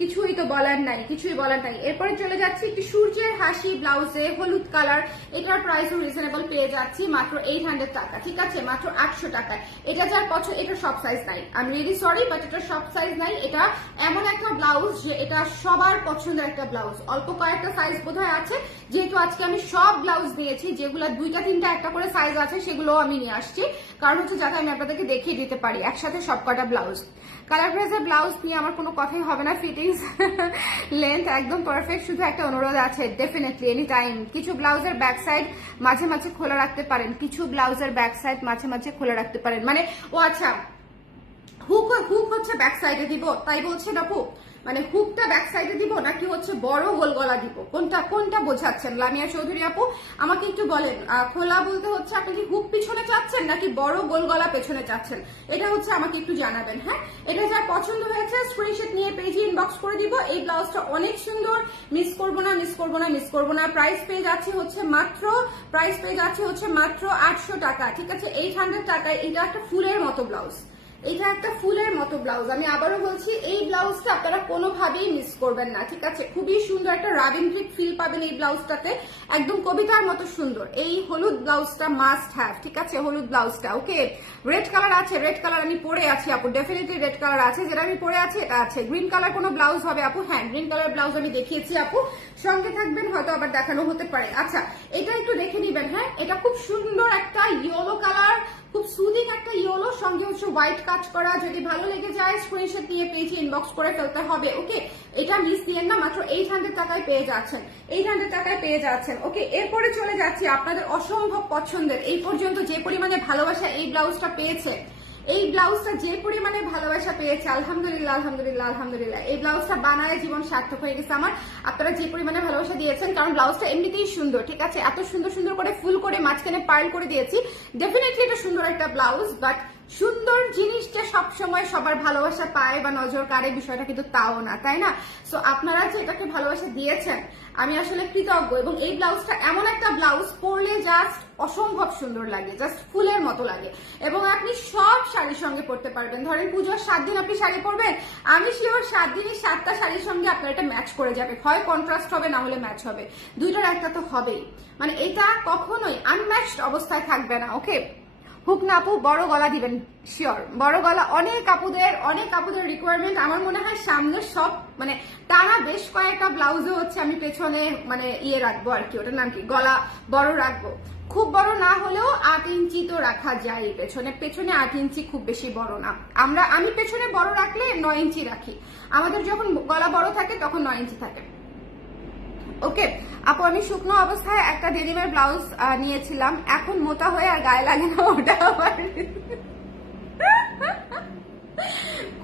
কিছুই তো বলার নাই, কিছুই বলার নাই। এরপরে চলে যাচ্ছি একটি সূর্যের হাসি ব্লাউজে, হলুদ কালার। এটার প্রাইসও রিজনেবল পেয়ে যাচ্ছি মাত্র 800 টাকা, ঠিক আছে? মাত্র 800 টাকায়। এটা যার পছন্দ, এটা সব সাইজ নাই, I am really sorry, but এটা সব সাইজ নাই। এটা এমন একটা ব্লাউজ যে এটা সবার পছন্দের একটা ব্লাউজ। অল্প কয়েকটা সাইজ বোধহয় আছে, যেহেতু আজকে আমি সব ব্লাউজ দিয়েছি, যেগুলো 2-3টা একটা করে সাইজ আছে সেগুলো আমি নিয়ে আসছি, কারণ হচ্ছে যাতে আমি আপনাদেরকে দেখিয়ে দিতে পারি একসাথে সব কটা ব্লাউজ। কালার ড্রেসের ব্লাউজ নিয়ে আমার কোনো কথাই হবে না, ফিটিংস লেন্থ একদম পারফেক্ট। শুধু একটা অনুরোধ আছে, ডেফিনেটলি এনি টাইম কিছু ব্লাউজের ব্যাক সাইড মাঝে মাঝে খোলা রাখতে পারেন, কিছু ব্লাউজের ব্যাক সাইড মাঝে মাঝে খোলা রাখতে পারেন। মানে ও আচ্ছা, হুক হচ্ছে ব্যাক সাইডে দিব তাই বলছেন আপু? মানে হুকটা ব্যাক সাইডে দিব নাকি হচ্ছে বড় গোল গলা দিব, কোনটা বোঝাচ্ছেন লামিয়া চৌধুরী আপু? আমাকে একটু বলেন। খোলা বলতে হচ্ছে আপনি কি হুক পিছনে চাচ্ছেন নাকি বড় গোল গলা পেছনে চাচ্ছেন, এটা হচ্ছে আমাকে একটু জানাবেন। হ্যাঁ, এটা যার পছন্দ হয়েছে স্ক্রিনশট নিয়ে পেজে ইনবক্স করে দিব। এই ব্লাউজটা অনেক সুন্দর, মিস করবো না। প্রাইস পেয়ে যাচ্ছে হচ্ছে মাত্র 800 টাকা, ঠিক আছে? 800 টাকায়। এটা একটা ফুলের মতো ব্লাউজ, এটা একটা ফুলের মতো ব্লাউজ। আমি আবারও বলছি, এই ব্লাউজটা আপনারা কোনোভাবেই মিস করবেন না, ঠিক আছে? খুবই সুন্দর একটা রাবিন প্রিন্ট ফিল পাবেন এই ব্লাউজটাতে, একদম কবিতার মতো সুন্দর। এই হলুদ ব্লাউজটা মাস্ট হ্যাভ, ঠিক আছে? হলুদ ব্লাউজটা ওকে। রেড কালার আছে, রেড কালার আমি পরে আছি আপু, ডেফিনেটলি রেড কালার আছে, যেটা আমি পরে আছি এটা আছে। গ্রিন কালার কোনো ব্লাউজ হবে আপু? হ্যাঁ, গ্রিন কালার ব্লাউজ আমি দেখিয়েছি আপু, সঙ্গে থাকবেন, হয়তো আবার দেখানো হতে পারে। আচ্ছা, এটা একটু দেখে নিবেন। হ্যাঁ, এটা খুব সুন্দর একটা ইয়েলো কালার, খুব সুদিং একটা ইয়েলো, সঙ্গে হচ্ছে হোয়াইট কাজ করা। যদি ভালো লেগে যায় স্ক্রিনশট নিয়ে পেজে ইনবক্স করে ফেলতে হবে, ওকে? এটা মিস দিয়েন না, মাত্র 800 টাকায় পেয়ে যাচ্ছেন, 800 টাকায় পেয়ে যাচ্ছেন, ওকে? এরপরে চলে যাচ্ছি আপনাদের অসম্ভব পছন্দের, এই পর্যন্ত যে পরিমাণে ভালোবাসা এই ব্লাউজটা পেয়েছে, এই ব্লাউজটা যে পরিমাণে ভালোবাসা পেয়েছে, আলহামদুলিল্লাহ আলহামদুলিল্লাহ আলহামদুলিল্লাহ। এই ব্লাউজটা বানায় জীবন সার্থক হয়ে গেছে আমার, আপনারা যে পরিমাণে ভালোবাসা দিয়েছেন। কারণ ব্লাউজটা এমনিতেই সুন্দর, ঠিক আছে? এত সুন্দর সুন্দর করে ফুল করে মাঝখানে পার্ল করে দিয়েছি, ডেফিনেটলি এটা সুন্দর একটা ব্লাউজ। বাট সুন্দর জিনিসটা সবসময় সবার ভালোবাসা পায় বা নজর কাড়ে, বিষয়টা কিন্তু তাও না, তাই না? সো আপনারা যে এটাকে ভালোবাসা দিয়েছেন, আমি আসলে কৃতজ্ঞ। এবং এই ব্লাউজটা এমন একটা ব্লাউজ, পরলে জাস্ট অসম্ভব সুন্দর লাগে, জাস্ট ফুলের মতো লাগে। এবং আপনি সব শাড়ির সঙ্গে পরতে পারবেন। ধরেন পুজোর 7 দিন আপনি শাড়ি পরবেন, আমি শিওর 7 দিনই 7টা শাড়ির সঙ্গে আপনার এটা ম্যাচ করে যাবে, হয় কন্ট্রাস্ট হবে না হলে ম্যাচ হবে, দুইটার একটা তো হবেই। মানে এটা কখনোই আনম্যাচড অবস্থায় থাকবে না, ওকে? হুক না আপু, বড় গলা দিবেন শিওর, বড় গলা। অনেক আপুদের রিকোয়ারমেন্ট। আমার মনে হয় সামনে সব মানে টানা বেশ কয়েকটা ব্লাউজে হচ্ছে আমি পেছনে মানে ইয়ে রাখবো আর কি, ওটার নাম কি, গলা বড় রাখবো। খুব বড় না হলেও 8 ইঞ্চি তো রাখা যায় পেছনে, পেছনে 8 ইঞ্চি খুব বেশি বড় না। আমি পেছনে বড় রাখলে 9 ইঞ্চি রাখি, আমাদের যখন গলা বড় থাকে তখন 9 ইঞ্চি থাকে, ওকে? আপু আমি শুকনো অবস্থায় একটা ডেনিমের ব্লাউজ নিয়েছিলাম, এখন মোটা হয়ে আর গায়ে লাগে না, ওটা আবার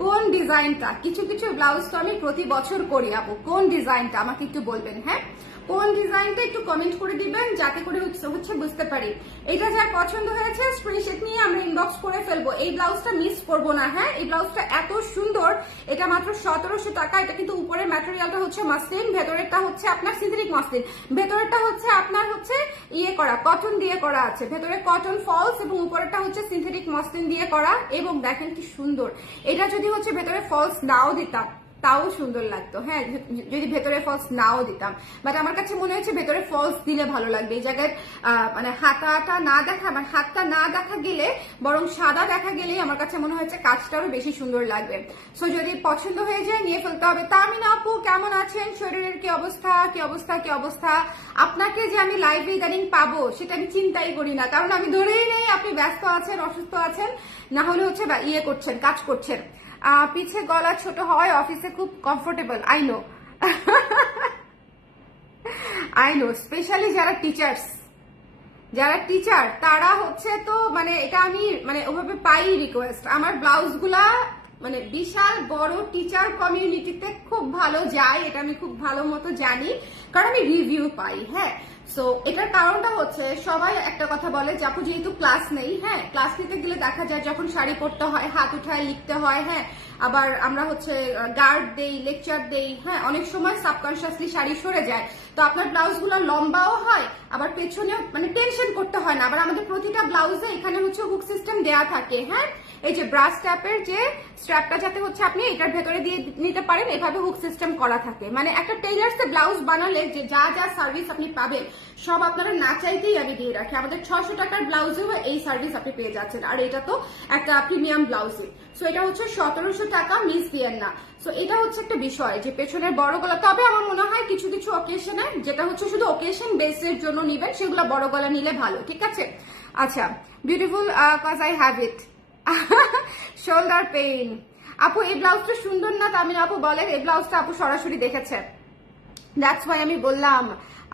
কোন ডিজাইনটা? কিছু কিছু ব্লাউজ তো আমি প্রতি বছর করি আপু, কোন ডিজাইনটা আমাকে একটু বলবেন? হ্যাঁ, কোন ডিজাইনটা একটু কমেন্ট করে দিবেন, যাতে করে হচ্ছে বুঝতে পারি। এটা যার পছন্দ হয়েছে স্ক্রিনশট নিয়ে আমরা ইনবক্স করে ফেলবো, এই ব্লাউজটা মিস করবো না। হ্যাঁ, এই ব্লাউজটা এত সুন্দর, এটা মাত্র 1700 টাকা। এটা কিন্তু উপরের ম্যাটেরিয়ালটা হচ্ছে মাসলিন, ভেতরেরটা হচ্ছে আপনার সিনথেটিক মাসলিন, ভেতরেরটা হচ্ছে আপনার হচ্ছে ইয়ে করা, কটন দিয়ে করা আছে, ভেতরে কটন ফলস এবং উপরেরটা হচ্ছে সিনথেটিক মাসলিন দিয়ে করা। এবং দেখেন কি সুন্দর, এটা যদি হচ্ছে ভেতরে ফলস নাও দিতাম তাও সুন্দর লাগতো। হ্যাঁ, যদি ভেতরে ফলস নাও দিতাম, বাট আমার কাছে মনে হচ্ছে ভেতরে ফলস দিলে ভালো লাগবে। এই জায়গায় মানে হাতাটা না দেখা, মানে হাতটা না দেখা গেলে, বরং সাদা দেখা গেলেই আমার কাছে মনে হচ্ছে কাজটা আরো বেশি সুন্দর লাগবে। সো যদি পছন্দ হয়ে যায় নিয়ে ফেলতে হবে। তামিনা আপু কেমন আছেন? শরীরের কি অবস্থা, কি অবস্থা, কি অবস্থা? আপনাকে যে আমি লাইভে ইদানিং পাবো সেটা আমি চিন্তাই করি না, কারণ আমি ধরেই নেই আপনি ব্যস্ত আছেন, অসুস্থ আছেন, না হলে হচ্ছে ইয়ে করছেন, কাজ করছেন। পিছে গলা ছোট হয়, অফিসে খুব কমফোর্টেবল। আই নো স্পেশালি যারা টিচার তারা হচ্ছে তো মানে এটা আমি মানে ওভাবে পাই রিকোয়েস্ট। আমার ব্লাউজ গুলা মানে বিশাল বড় টিচার কমিউনিটিতে খুব ভালো যায়, এটা আমি খুব ভালো মতো জানি, কারণ আমি রিভিউ পাই। হ্যাঁ, সো এটার কারণটা হচ্ছে সবাই একটা কথা বলে যে আপু যেহেতু ক্লাস নেই, হ্যাঁ, ক্লাস নিতে গেলে দেখা যায় যখন শাড়ি পরতে হয় হাত উঠায় লিখতে হয়, হ্যাঁ, আবার আমরা হচ্ছে গার্ড দেই, লেকচার দেই, হ্যাঁ, অনেক সময় সাবকনসিয়াসলি শাড়ি সরে যায়। তো আপনার ব্লাউজ গুলো লম্বাও হয়, আবার পেছনেও মানে টেনশন করতে হয় না। আবার আমাদের প্রতিটা ব্লাউজে এখানে হচ্ছে হুক সিস্টেম দেয়া থাকে। হ্যাঁ, এই যে ব্রাশ স্ট্র্যাপের যে স্ট্র্যাপটা যাতে হচ্ছে আপনি এটার ভেতরে দিয়ে নিতে পারেন, এভাবে হুক সিস্টেম করা থাকে। মানে একটা টেইলার্সে ব্লাউজ বানালে যে যা যা সার্ভিস আপনি পাবেন সব আপনারা না চাইতেই আমি দিয়ে রাখি। আমাদের 600 টাকার ব্লাউজেও এই সার্ভিস আপনি পেয়ে যাচ্ছেন, আর এটা তো একটা প্রিমিয়াম ব্লাউজে। সো এটা হচ্ছে 1700 টাকা, মিস দিয়েন না। সো এটা হচ্ছে একটা বিষয় যে পেছনের বড় গলা, তবে আমার মনে হয় কিছু কিছু অকেশনে যেটা হচ্ছে শুধু অকেশন বেসের জন্য নিবেন, সেগুলো বড় গলা নিলে ভালো, ঠিক আছে? আচ্ছা, beautiful cause I have it. Shoulder pain. আপু এই ব্লাউজটা সুন্দর না? তামিনা আপু বলেন এই ব্লাউজটা আপু সরাসরি দেখেছে, দ্যাটস ওয়াই আমি বললাম।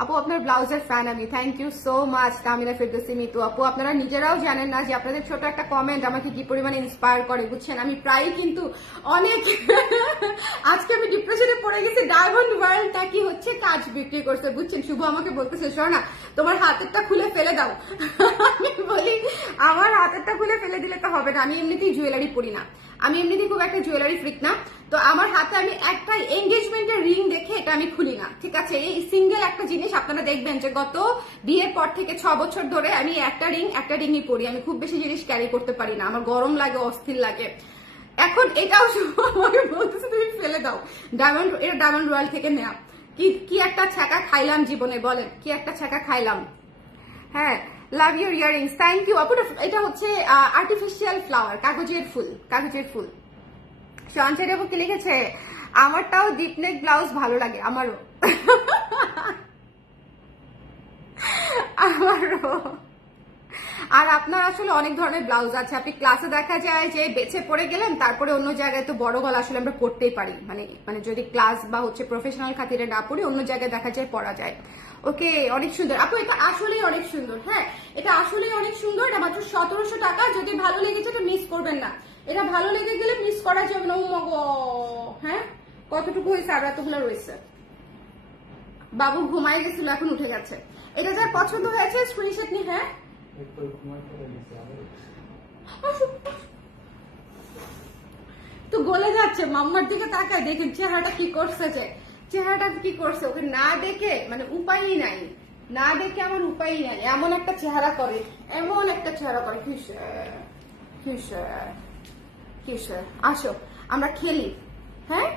আপু আপনার ব্লাউজের ফ্যান আমি, thank you so much Tamina Ferdousi Mitu আপু। আপনারা নিজেরাও জানেন না যে আপনাদের ছোট একটা কমেন্ট আমাকে কি পরিমাণে ইন্সপায়ার করে, বুঝছেন? আমি প্রায় কিন্তু অনেক আজকে আমি ডিপ্রেশনে পড়ে গেছি, ডায়মন্ড ওয়ার্ল্ডটা কি হচ্ছে কাজ বিক্রি করছে, বুঝছেন? শুভ আমাকে বলতেছে শোনা তোমার হাতেরটা খুলে ফেলে দাও। আমি বলি আমার হাতেরটা খুলে ফেলে দিলে তো হবে না, আমি এমনিতেই জুয়েলারি পরি না, আমি এমনিতেই খুব একটা জুয়েলারি ফ্রিক না। তো আমার হাতে আমি একটা এঙ্গেজমেন্টের রিং দেখে এটা আমি খুলি না, ঠিক আছে? এই সিঙ্গেল একটা জিনিস আপনারা দেখবেন যে গত বিয়ের পর থেকে 6 বছর ধরে আমি একটা রিংই পরি, আমি খুব বেশি জিনিস ক্যারি করতে পারি না, আমার গরম লাগে, অস্থির লাগে। এখন এটাও আমাকে বলতেছে তুমি ফেলে দাও। ডায়মন্ড, এটা ডায়মন্ড রয়্যাল থেকে নেয়া। কি একটা ছ্যাঁকা খাইলাম জীবনে, বলেন কি একটা ছ্যাঁকা খাইলাম। হ্যাঁ, love your earrings, thank you আপু। এটা হচ্ছে আর্টিফিশিয়াল ফ্লাওয়ার, কাগজের ফুল, কাগজের ফুল। সঞ্চয় আপু কি লিখেছে, আমারটাও ডিপ নেক ব্লাউজ ভালো লাগে, আমারও আমারও। আর আপনার আসলে অনেক ধরনের ব্লাউজ আছে, আপনি ক্লাসে দেখা যায় যে বেছে পড়ে গেলেন, তারপরে অন্য জায়গায় তো বড় গলা আসলে আমরা পড়তেই পারি, মানে যদি ক্লাস বা হচ্ছে প্রফেশনাল খাতিরে না পড়ি অন্য জায়গায় দেখা যায় পড়া যায়। ওকে, অনেক সুন্দর আপু, এটা আসলেই অনেক সুন্দর। হ্যাঁ, এটা আসলেই অনেক সুন্দর। এটা মাত্র 1700 টাকা। যদি ভালো লেগেছে তো মিস করবেন না, এটা ভালো লেগে গেলে মিস করা যাবে না। হ্যাঁ, কতটুকু হয়েছে, আর এতগুলো রয়েছে। বাবু ঘুমাই গেছিল, এখন উঠে গেছে। এটা যার পছন্দ হয়েছে স্ক্রিনশট নিয়ে। হ্যাঁ, তো গলে যাচ্ছে, মাম্মার দিকে তাকায়, দেখেন চেহারাটা কি করছে, যে চেহারাটা কি করছে, ওকে না দেখে মানে উপায়ই নাই, না দেখে আমার উপায়ই নাই। এমন একটা চেহারা করে, এমন একটা চেহারা করে। কিসে আসো আমরা খেলি। হ্যাঁ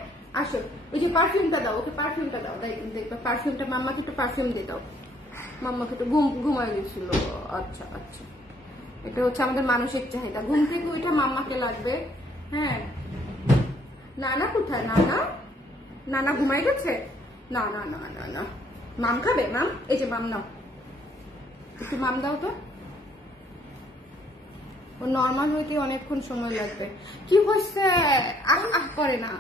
আসো, ওই যে পারফিউমটা দাও, ওকে পারফিউমটা দাও, দেখবে পারফিউমটা, মাম্মাকে একটু পারফিউম দিয়ে দাও। মাম্মাকে তো ঘুমাই গেছিল। আচ্ছা আচ্ছা, এটা হচ্ছে আমাদের মানসিক চাহিদা, ঘুম থেকে ওইটা মাম্মাকে লাগবে। হ্যাঁ, নানা কোথায়, নানা ঘুমাই গেছে। না না না না না, মাম খাবে, মাম, এই যে মাম নাও, একটু মাম দাও তো। ও নর্মাল হইতে অনেকক্ষণ সময় লাগবে। কি হয়েছে, আহ আহ করে না।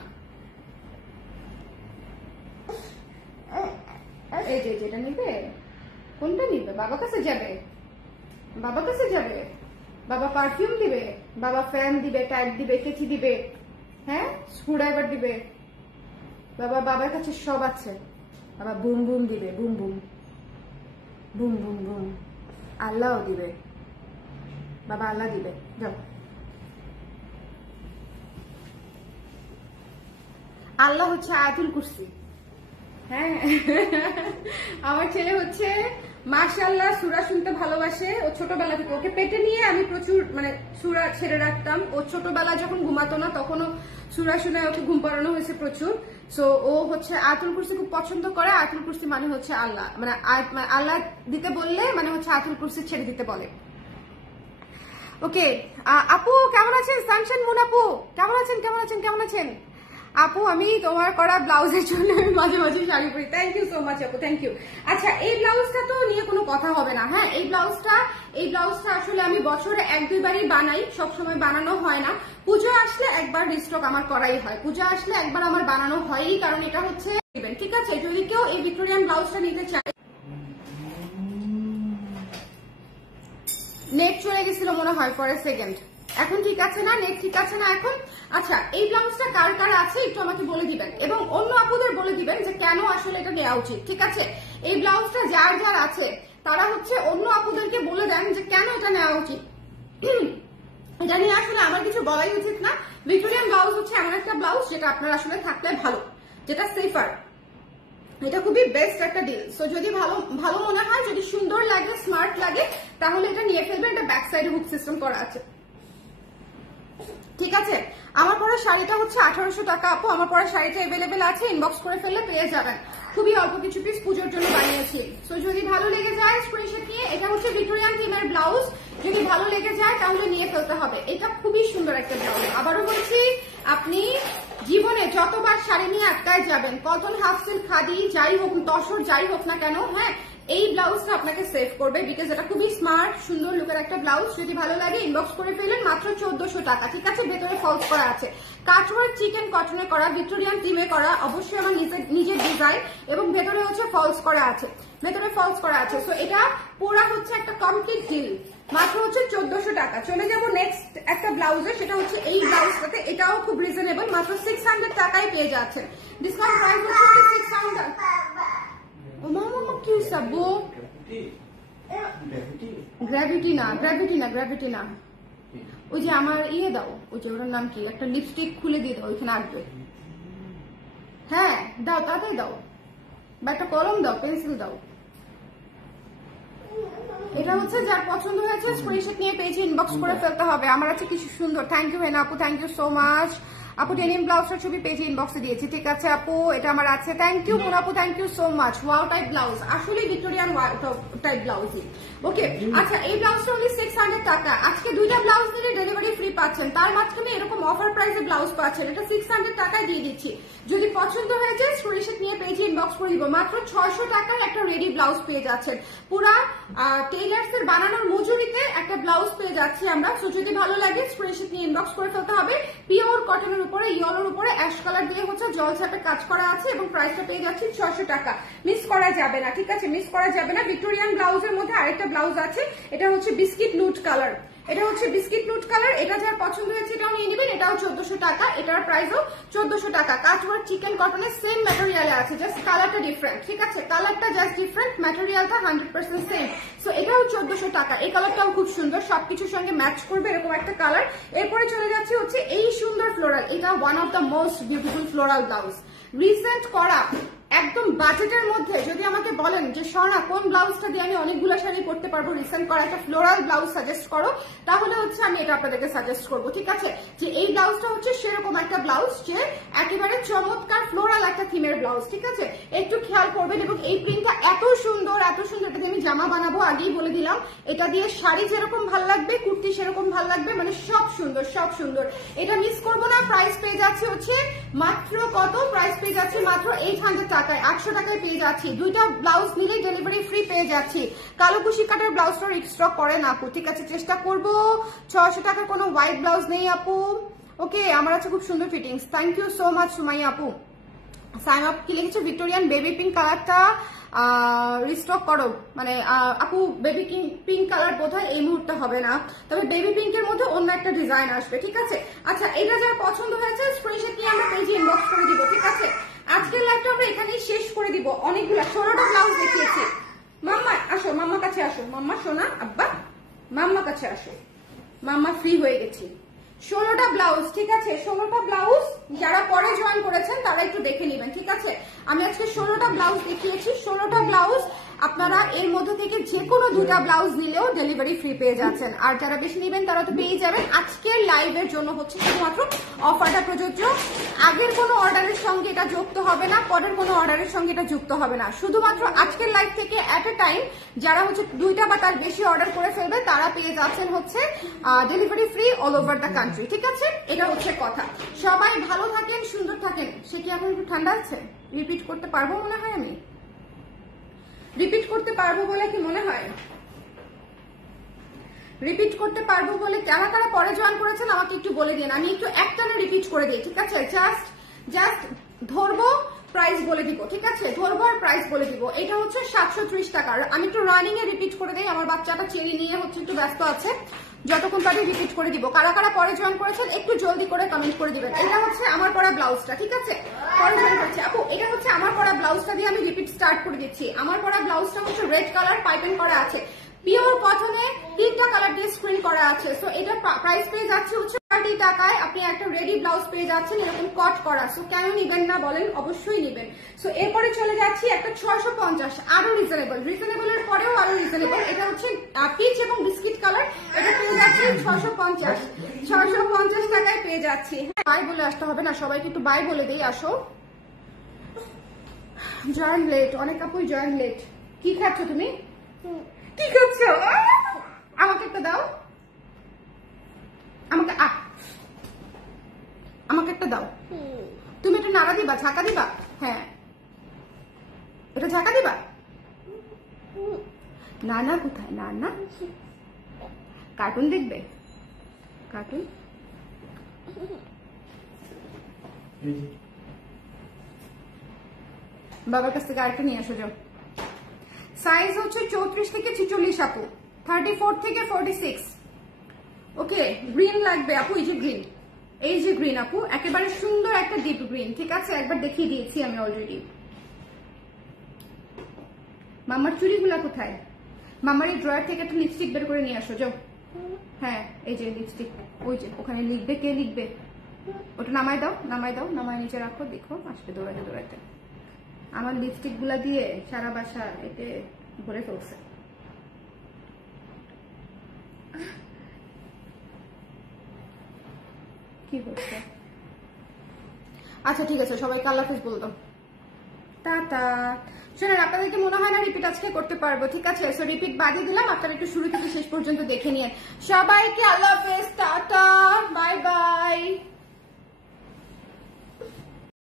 এই যে যেটা নিবে, কোনটা নিবে, বাবা কাছে যাবে, বাবা কাছে যাবে, বাবা পারফিউম দিবে, বাবা ফ্যান দিবে, ট্যাগ দিবে, কেচি দিবে, হ্যাঁ স্ক্রুড্রাইভার দিবে, বাবা বাবার কাছে সব আছে। বাবা বুম বুম দিবে, বুম বুম বুম বুম বুম, আল্লাহও দিবে, বাবা আল্লাহ দিবে। যাও, আল্লাহ হচ্ছে আয়াতুল কুরসি। হ্যাঁ, আমার ছেলে হচ্ছে মাশাআল্লাহ সূরা শুনতে ভালোবাসে। ও ছোটবেলা থেকে, ওকে পেটে নিয়ে আমি প্রচুর মানে সূরা ছেড়ে রাখতাম। ও ছোটবেলা যখন ঘুমাতো না তখনও সূরা শুনে ওকে ঘুম পাড়ানো হয়েছে প্রচুর। সো ও হচ্ছে আয়াতুল কুরসি খুব পছন্দ করে। আয়াতুল কুরসি মানে হচ্ছে আল্লাহ, মানে আল্লাহ দিতে বললে মানে হচ্ছে আয়াতুল কুরসি ছেড়ে দিতে বলে। ওকে আপু কেমন আছেন, সানশান মুন আপু কেমন আছেন, কেমন আছেন, কেমন আছেন আপু? আমি তোমার করা ব্লাউজের জন্য মাঝে মাঝে শাড়ি পরি। থ্যাংক ইউ সো মাচ আপু, থ্যাংক ইউ। আচ্ছা, এই ব্লাউজটা তো নিয়ে কোনো কথা হবে না। হ্যাঁ, এই ব্লাউজটা আসলে আমি বছরে 1-2 বারই বানাই, সবসময় বানানো হয় না। পুজো আসলে একবার রিস্টক আমার করাই হয়, পুজো আসলে একবার আমার বানানো হয়ই, কারণ এটা হচ্ছে ঠিক আছে। যদি কেউ এই ভিক্টোরিয়ান ব্লাউজটা নিতে চায়, নেট চলে গেছিল মনে হয় ফর এ সেকেন্ড। এখন ঠিক আছে না, নেট ঠিক আছে না এখন? আচ্ছা, এই ব্লাউজটা কার কার আছে একটু আমাকে বলে দিবেন, এবং অন্য আপুদের বলে দিবেন যে কেন আসলে এটা নেওয়া উচিত। ঠিক আছে, এই ব্লাউজটা যার যার আছে তারা হচ্ছে অন্য আপুদেরকে বলে দেন যে কেন এটা নেওয়া উচিত। এটা নিয়ে আসলে আমার কিছু বলাই উচিত না। ভিক্টোরিয়ান ব্লাউজ হচ্ছে এমন একটা ব্লাউজ যেটা আপনার আসলে থাকলে ভালো, যেটা সেফার। এটা খুবই বেস্ট একটা ডিল। সো যদি ভালো মনে হয়, যদি সুন্দর লাগে, স্মার্ট লাগে, তাহলে এটা নিয়ে ফেলবেন। এটা ব্যাক সাইডে হুক সিস্টেম করা আছে। ঠিক আছে, আমার পরা শাড়িটা হচ্ছে 1800 টাকা আপু। আমার পরা শাড়িটা এভেলেবেল আছে, ইনবক্স করে ফেললে পেয়ে যাবেন। খুবই অল্প কিছু পিস পুজোর জন্য বানিয়েছি। সো যদি ভালো লেগে যায় স্ক্রিনশট নিয়ে, এটা হচ্ছে ভিক্টোরিয়ান থিমের ব্লাউজ, যদি ভালো লেগে যায় তাহলে নিয়ে ফেলতে হবে। এটা খুবই সুন্দর একটা ব্লাউজ। আবারও বলছি, আপনি জীবনে যতবার শাড়ি নিয়ে আটকায় যাবেন, কটন, হাফ সিল্ক, খাদি যাই হোক, তসর যাই হোক না কেন, হ্যাঁ এই ব্লাউজটা আপনাকে সেভ করবে, বিকজ এটা খুবই স্মার্ট সুন্দর লুকের একটা ব্লাউজ। যদি ভালো লাগে ইনবক্স করে ফেলেন, মাত্র 1400 টাকা। ঠিক আছে, ভেতরে ফলস করা আছে, কাটওয়ার্ক চিকেন কটনে করা, ভিক্টোরিয়ান থিমে করা, অবশ্যই আমার নিজের ডিজাইন, এবং ভেতরে হচ্ছে ফলস করা আছে, ভেতরে ফলস করা আছে। সো এটা পুরা হচ্ছে একটা কমপ্লিট ডিল, মাত্র হচ্ছে 1400 টাকা। চলে যাব নেক্সট একটা ব্লাউজে, সেটা হচ্ছে এই ব্লাউজটাতে। এটাও খুব রিজনেবল, মাত্র 600 টাকায় পেয়ে যাচ্ছেন। ডিসকাউন্ট প্রাইস হচ্ছে 600। ও মামা কি সাবো, গ্র্যাভিটি না, ওই যে আমার ইয়ে দাও, ওই যে ওটার নাম কি, একটা লিপস্টিক খুলে দিয়ে দাও, ওইখানে আসবে। হ্যাঁ দাও, তাড়াতাড়ি দাও, বা একটা কলম দাও, পেন্সিল দাও। এটা হচ্ছে যার পছন্দ হয়েছে স্ক্রিনশট নিয়ে পেজে ইনবক্স করে ফেলতে হবে। আমার আছে কিছু সুন্দর, থ্যাংক ইউ হেনা আপু, থ্যাংক ইউ সো মাচ আপু। ডেনিম ব্লাউজটার ছবি পেজে ইনবক্সে দিয়েছি, ঠিক আছে আপু, এটা আমার আছে। থ্যাংক ইউ মোনা আপু, thank you so much. Wow type blouse, আসলে ভিক্টোরিয়ান ওয়াও টাইপ ব্লাউজই। ওকে, আচ্ছা এই ব্লাউজটা অনলি 600 টাকা। আজকে দুইটা ব্লাউজ নিলে ডেলিভারি ফ্রি পাচ্ছেন, তার মাঝখানে এরকম অফার প্রাইসে ব্লাউজ পাচ্ছেন। এটা 600 টাকায় দিয়ে দিচ্ছি। যদি পছন্দ হয়ে যায় স্ক্রিনশট নিয়ে পেজে ইনবক্স করে দিব। মাত্র 600 টাকায় একটা রেডি ব্লাউজ পেয়ে যাচ্ছেন। পুরা টেইলার্স এর বানানোর মজুরিতে একটা ব্লাউজ পেয়ে যাচ্ছি আমরা। সো যদি ভালো লাগে স্ক্রিনশট নিয়ে ইনবক্স করে ফেলতে হবে। পিওর কটনের উপরে ইয়েলোর উপরে অ্যাশ কালার দিয়ে হচ্ছে জল ছাপে কাজ করা আছে এবং প্রাইসটা পেয়ে যাচ্ছি 600 টাকা। মিস করা যাবে না, ঠিক আছে, মিস করা যাবে না। ভিক্টোরিয়ান ব্লাউজের মধ্যে আরেকটা ব্লাউজ আছে, এটা হচ্ছে বিস্কিট নুট কালার। এটা হচ্ছে বিস্কিট নুট কালার। এটা যার পছন্দ হয়েছে এটাও নিয়ে নেবেন। এটাও 1400 টাকা, এটার প্রাইসও 1400 টাকা। কাজওয়ার্ক চিকেন কটনের সেম ম্যাটেরিয়ালে আছে, জাস্ট কালারটা ডিফারেন্ট, ঠিক আছে, কালারটা জাস্ট ডিফারেন্ট, ম্যাটেরিয়ালটা 100% সেম। সো এটাও 1400 টাকা। এই কালারটাও খুব সুন্দর, সবকিছুর সঙ্গে ম্যাচ করবে এরকম একটা কালার। এরপরে চলে যাচ্ছে হচ্ছে এই সুন্দর ফ্লোরাল। এটা one of the most beautiful floral blouse, recent করা, একদম বাজেটের মধ্যে। যদি আমাকে বলেন যে স্বর্ণা কোন ব্লাউজটা দিয়ে আমি অনেকগুলো শাড়ি পরতে পারবো, রিসেন্ট করা একটা ফ্লোরাল ব্লাউজ সাজেস্ট করো, তাহলে হচ্ছে আমি এটা আপনাদেরকে সাজেস্ট করবো, ঠিক আছে। যে এই ব্লাউজটা হচ্ছে সেরকম একটা ব্লাউজ যে একেবারে চমৎকার ফ্লোরাল একটা থিমের ব্লাউজ, ঠিক আছে, একটু খেয়াল করবেন। এবং এই প্রিন্টটা এত সুন্দর, এত সুন্দর, এটা দিয়ে আমি জামা বানাবো, আগেই বলে দিলাম। এটা দিয়ে শাড়ি যেরকম ভাল লাগবে, কুর্তি সেরকম ভাল লাগবে, মানে সব সুন্দর, সব সুন্দর। এটা মিস করবো না। প্রাইস পেয়ে যাচ্ছে হচ্ছে মাত্র কত, প্রাইস পেয়ে যাচ্ছে মাত্র 800 টাকায়, 800 টাকায় পেয়ে যাচ্ছি। দুইটা ব্লাউজ নিলে ডেলিভারি ফ্রি পেয়ে যাচ্ছি। কালো কুশি কাটার ব্লাউজটা স্টক করেন আপু, ঠিক আছে, চেষ্টা করবো। 600 টাকার কোনো হোয়াইট ব্লাউজ নেই আপু। ওকে, আমার আছে খুব সুন্দর fittings, thank you so much Sumaiya আপু। সাইন আপ কি লিখেছে, ভিক্টোরিয়ান বেবি পিঙ্ক কালারটা রিস্টক করো, মানে আপু বেবি পিঙ্ক কালার বোধহয় এই মুহূর্তে হবে না, তবে বেবি পিঙ্কের মধ্যে অন্য একটা ডিজাইন আসবে, ঠিক আছে। আচ্ছা, এটা যার পছন্দ হয়েছে স্ক্রিনশট নিয়ে আমরা পেজে ইনবক্স করে দিব, ঠিক আছে। আজকের লাইভটা আমরা এখানেই শেষ করে দিব। অনেকগুলা 16টা ব্লাউজ দেখিয়েছি। মাম্মা আসো, মাম্মা কাছে আসো, মাম্মা সোনা আব্বা, মাম্মা কাছে আসো, মাম্মা ফ্রি হয়ে গেছি। 16টা ব্লাউজ, ঠিক আছে, 16টা ব্লাউজ যারা পরে জয়েন করেছেন তারা একটু দেখে নেবেন, ঠিক আছে। আমি আজকে 16টা ব্লাউজ দেখিয়েছি। 16টা ব্লাউজ আপনারা এর মধ্যে থেকে যে কোনো দুটা ব্লাউজ নিলেও ডেলিভারি ফ্রি পেয়ে যাচ্ছেন। আর যারা বেশি নেবেন তারা তো পেয়ে যাবেন। আজকের লাইভের জন্য হচ্ছে শুধুমাত্র অফারটা প্রযোজ্য। আগের কোনো অর্ডারের সঙ্গে এটা যুক্ত হবে না, পরের কোনো অর্ডারের সঙ্গে এটা যুক্ত হবে না। শুধুমাত্র আজকের লাইভ থেকে অ্যাট এ টাইম যারা হচ্ছে দুইটা বা তার বেশি অর্ডার করে ফেলবে তারা পেয়ে যাচ্ছেন হচ্ছে delivery free all over the country, ঠিক আছে। এটা হচ্ছে কথা। সবাই ভালো থাকেন, সুন্দর থাকেন। সে কি এখন একটু ঠান্ডা আছে? রিপিট করতে পারবো মনে হয়, আমি রিপিট করতে পারবো বলে কি মনে হয়? রিপিট করতে পারবো বলে কারা কারা পরে জয়েন করেছেন আমাকে একটু বলে দিন, আমি একটু একটানা রিপিট করে দিই, ঠিক আছে। জাস্ট ধরবো, প্রাইস বলে দিব, ঠিক আছে, ধরবো আর প্রাইস বলে দিব। এটা হচ্ছে 730 টাকা। আমি একটু রানিং এ রিপিট করে দিই, আমার বাচ্চাটা চেরি নিয়ে হচ্ছে একটু ব্যস্ত আছে, যতক্ষণ পারি রিপিট করে দিব। কারা কারা পরে জয়েন করেছেন একটু জলদি করে কমেন্ট করে দিবেন। এটা হচ্ছে আমার পরা ব্লাউজটা, ঠিক আছে, পরে জয়েন করছি আপু। এটা হচ্ছে আমার পরা ব্লাউজটা দিয়ে আমি রিপিট স্টার্ট করে দিচ্ছি। আমার পরা ব্লাউজটা হচ্ছে রেড কালার পাইপিং করা আছে, পিওর কটনে 3টা কালার দিয়ে স্ক্রিন করা আছে। সো এটা প্রাইস পেয়ে যাচ্ছে হচ্ছে 30 টাকায়। আপনি একটা রেডি ব্লাউজ পেয়ে যাচ্ছেন এরকম কট করা। সো কেন নিবেন না বলেন, অবশ্যই নিবেন। সো এরপরে চলে যাচ্ছি একটা 650, আরো রিজনেবল, রিজনেবলের পরেও আরো রিজনেবল। এটা হচ্ছে পিচ এবং বিস্কিট কালার। এটা পেয়ে যাচ্ছি 650 টাকায় পেয়ে যাচ্ছি। হ্যাঁ, বাই বলে আসতে হবে না, সবাইকে একটু বাই বলে দিই। আসো, জয়েন লেট, অনেক আপুই জয়েন লেট। কি খাচ্ছ তুমি? কি করছো? আমাকে একটা দাও, আমাকে আমাকে একটা দাও। তুমি এটা নাড়া দিবা, ঝাঁকা দিবা? হ্যাঁ, এটা ঝাঁকা দিবা। না না, কোথায় না না, কার্টুন দেখবে, কার্টুন। বাবার কাছ থেকে আরেকটা নিয়ে আসো যাও। সাইজ হচ্ছে 34 থেকে 46 আপু, 34 থেকে 46। ওকে, গ্রিন লাগবে আপু, এই যে গ্রিন, এই যে গ্রিন আপু, একেবারে সুন্দর একটা ডিপ গ্রিন, ঠিক আছে, একবার দেখিয়ে দিয়েছি আমি অলরেডি। মামার চুড়িগুলা কোথায়? মামার এই ড্রয়ার থেকে একটা লিপস্টিক বের করে নিয়ে আসো যাও। হ্যাঁ, এই যে লিপস্টিক, ওই যে ওখানে লিখবে, কে লিখবে ওটা নামায় দাও, নামায় দাও, নামায় নিচে রাখো, দেখো আসবে দৌড়াতে দৌড়াতে। আমার লিপস্টিক গুলা দিয়ে সারা বাসা এতে ভরে ফেলছে। কি করছে? আচ্ছা ঠিক আছে, সবাইকে আল্লাহ হাফেজ বলে দাও, টাটা। শোনেন, আপনাদেরকে মনে হয় না রিপিট আজকে করতে পারবো, ঠিক আছে? সো রিপিট বাজিয়ে দিলাম, আপনারা একটু শুরু থেকে শেষ পর্যন্ত দেখে নিয়ে। সবাইকে আল্লাহ হাফেজ, টাটা, বাই বাই।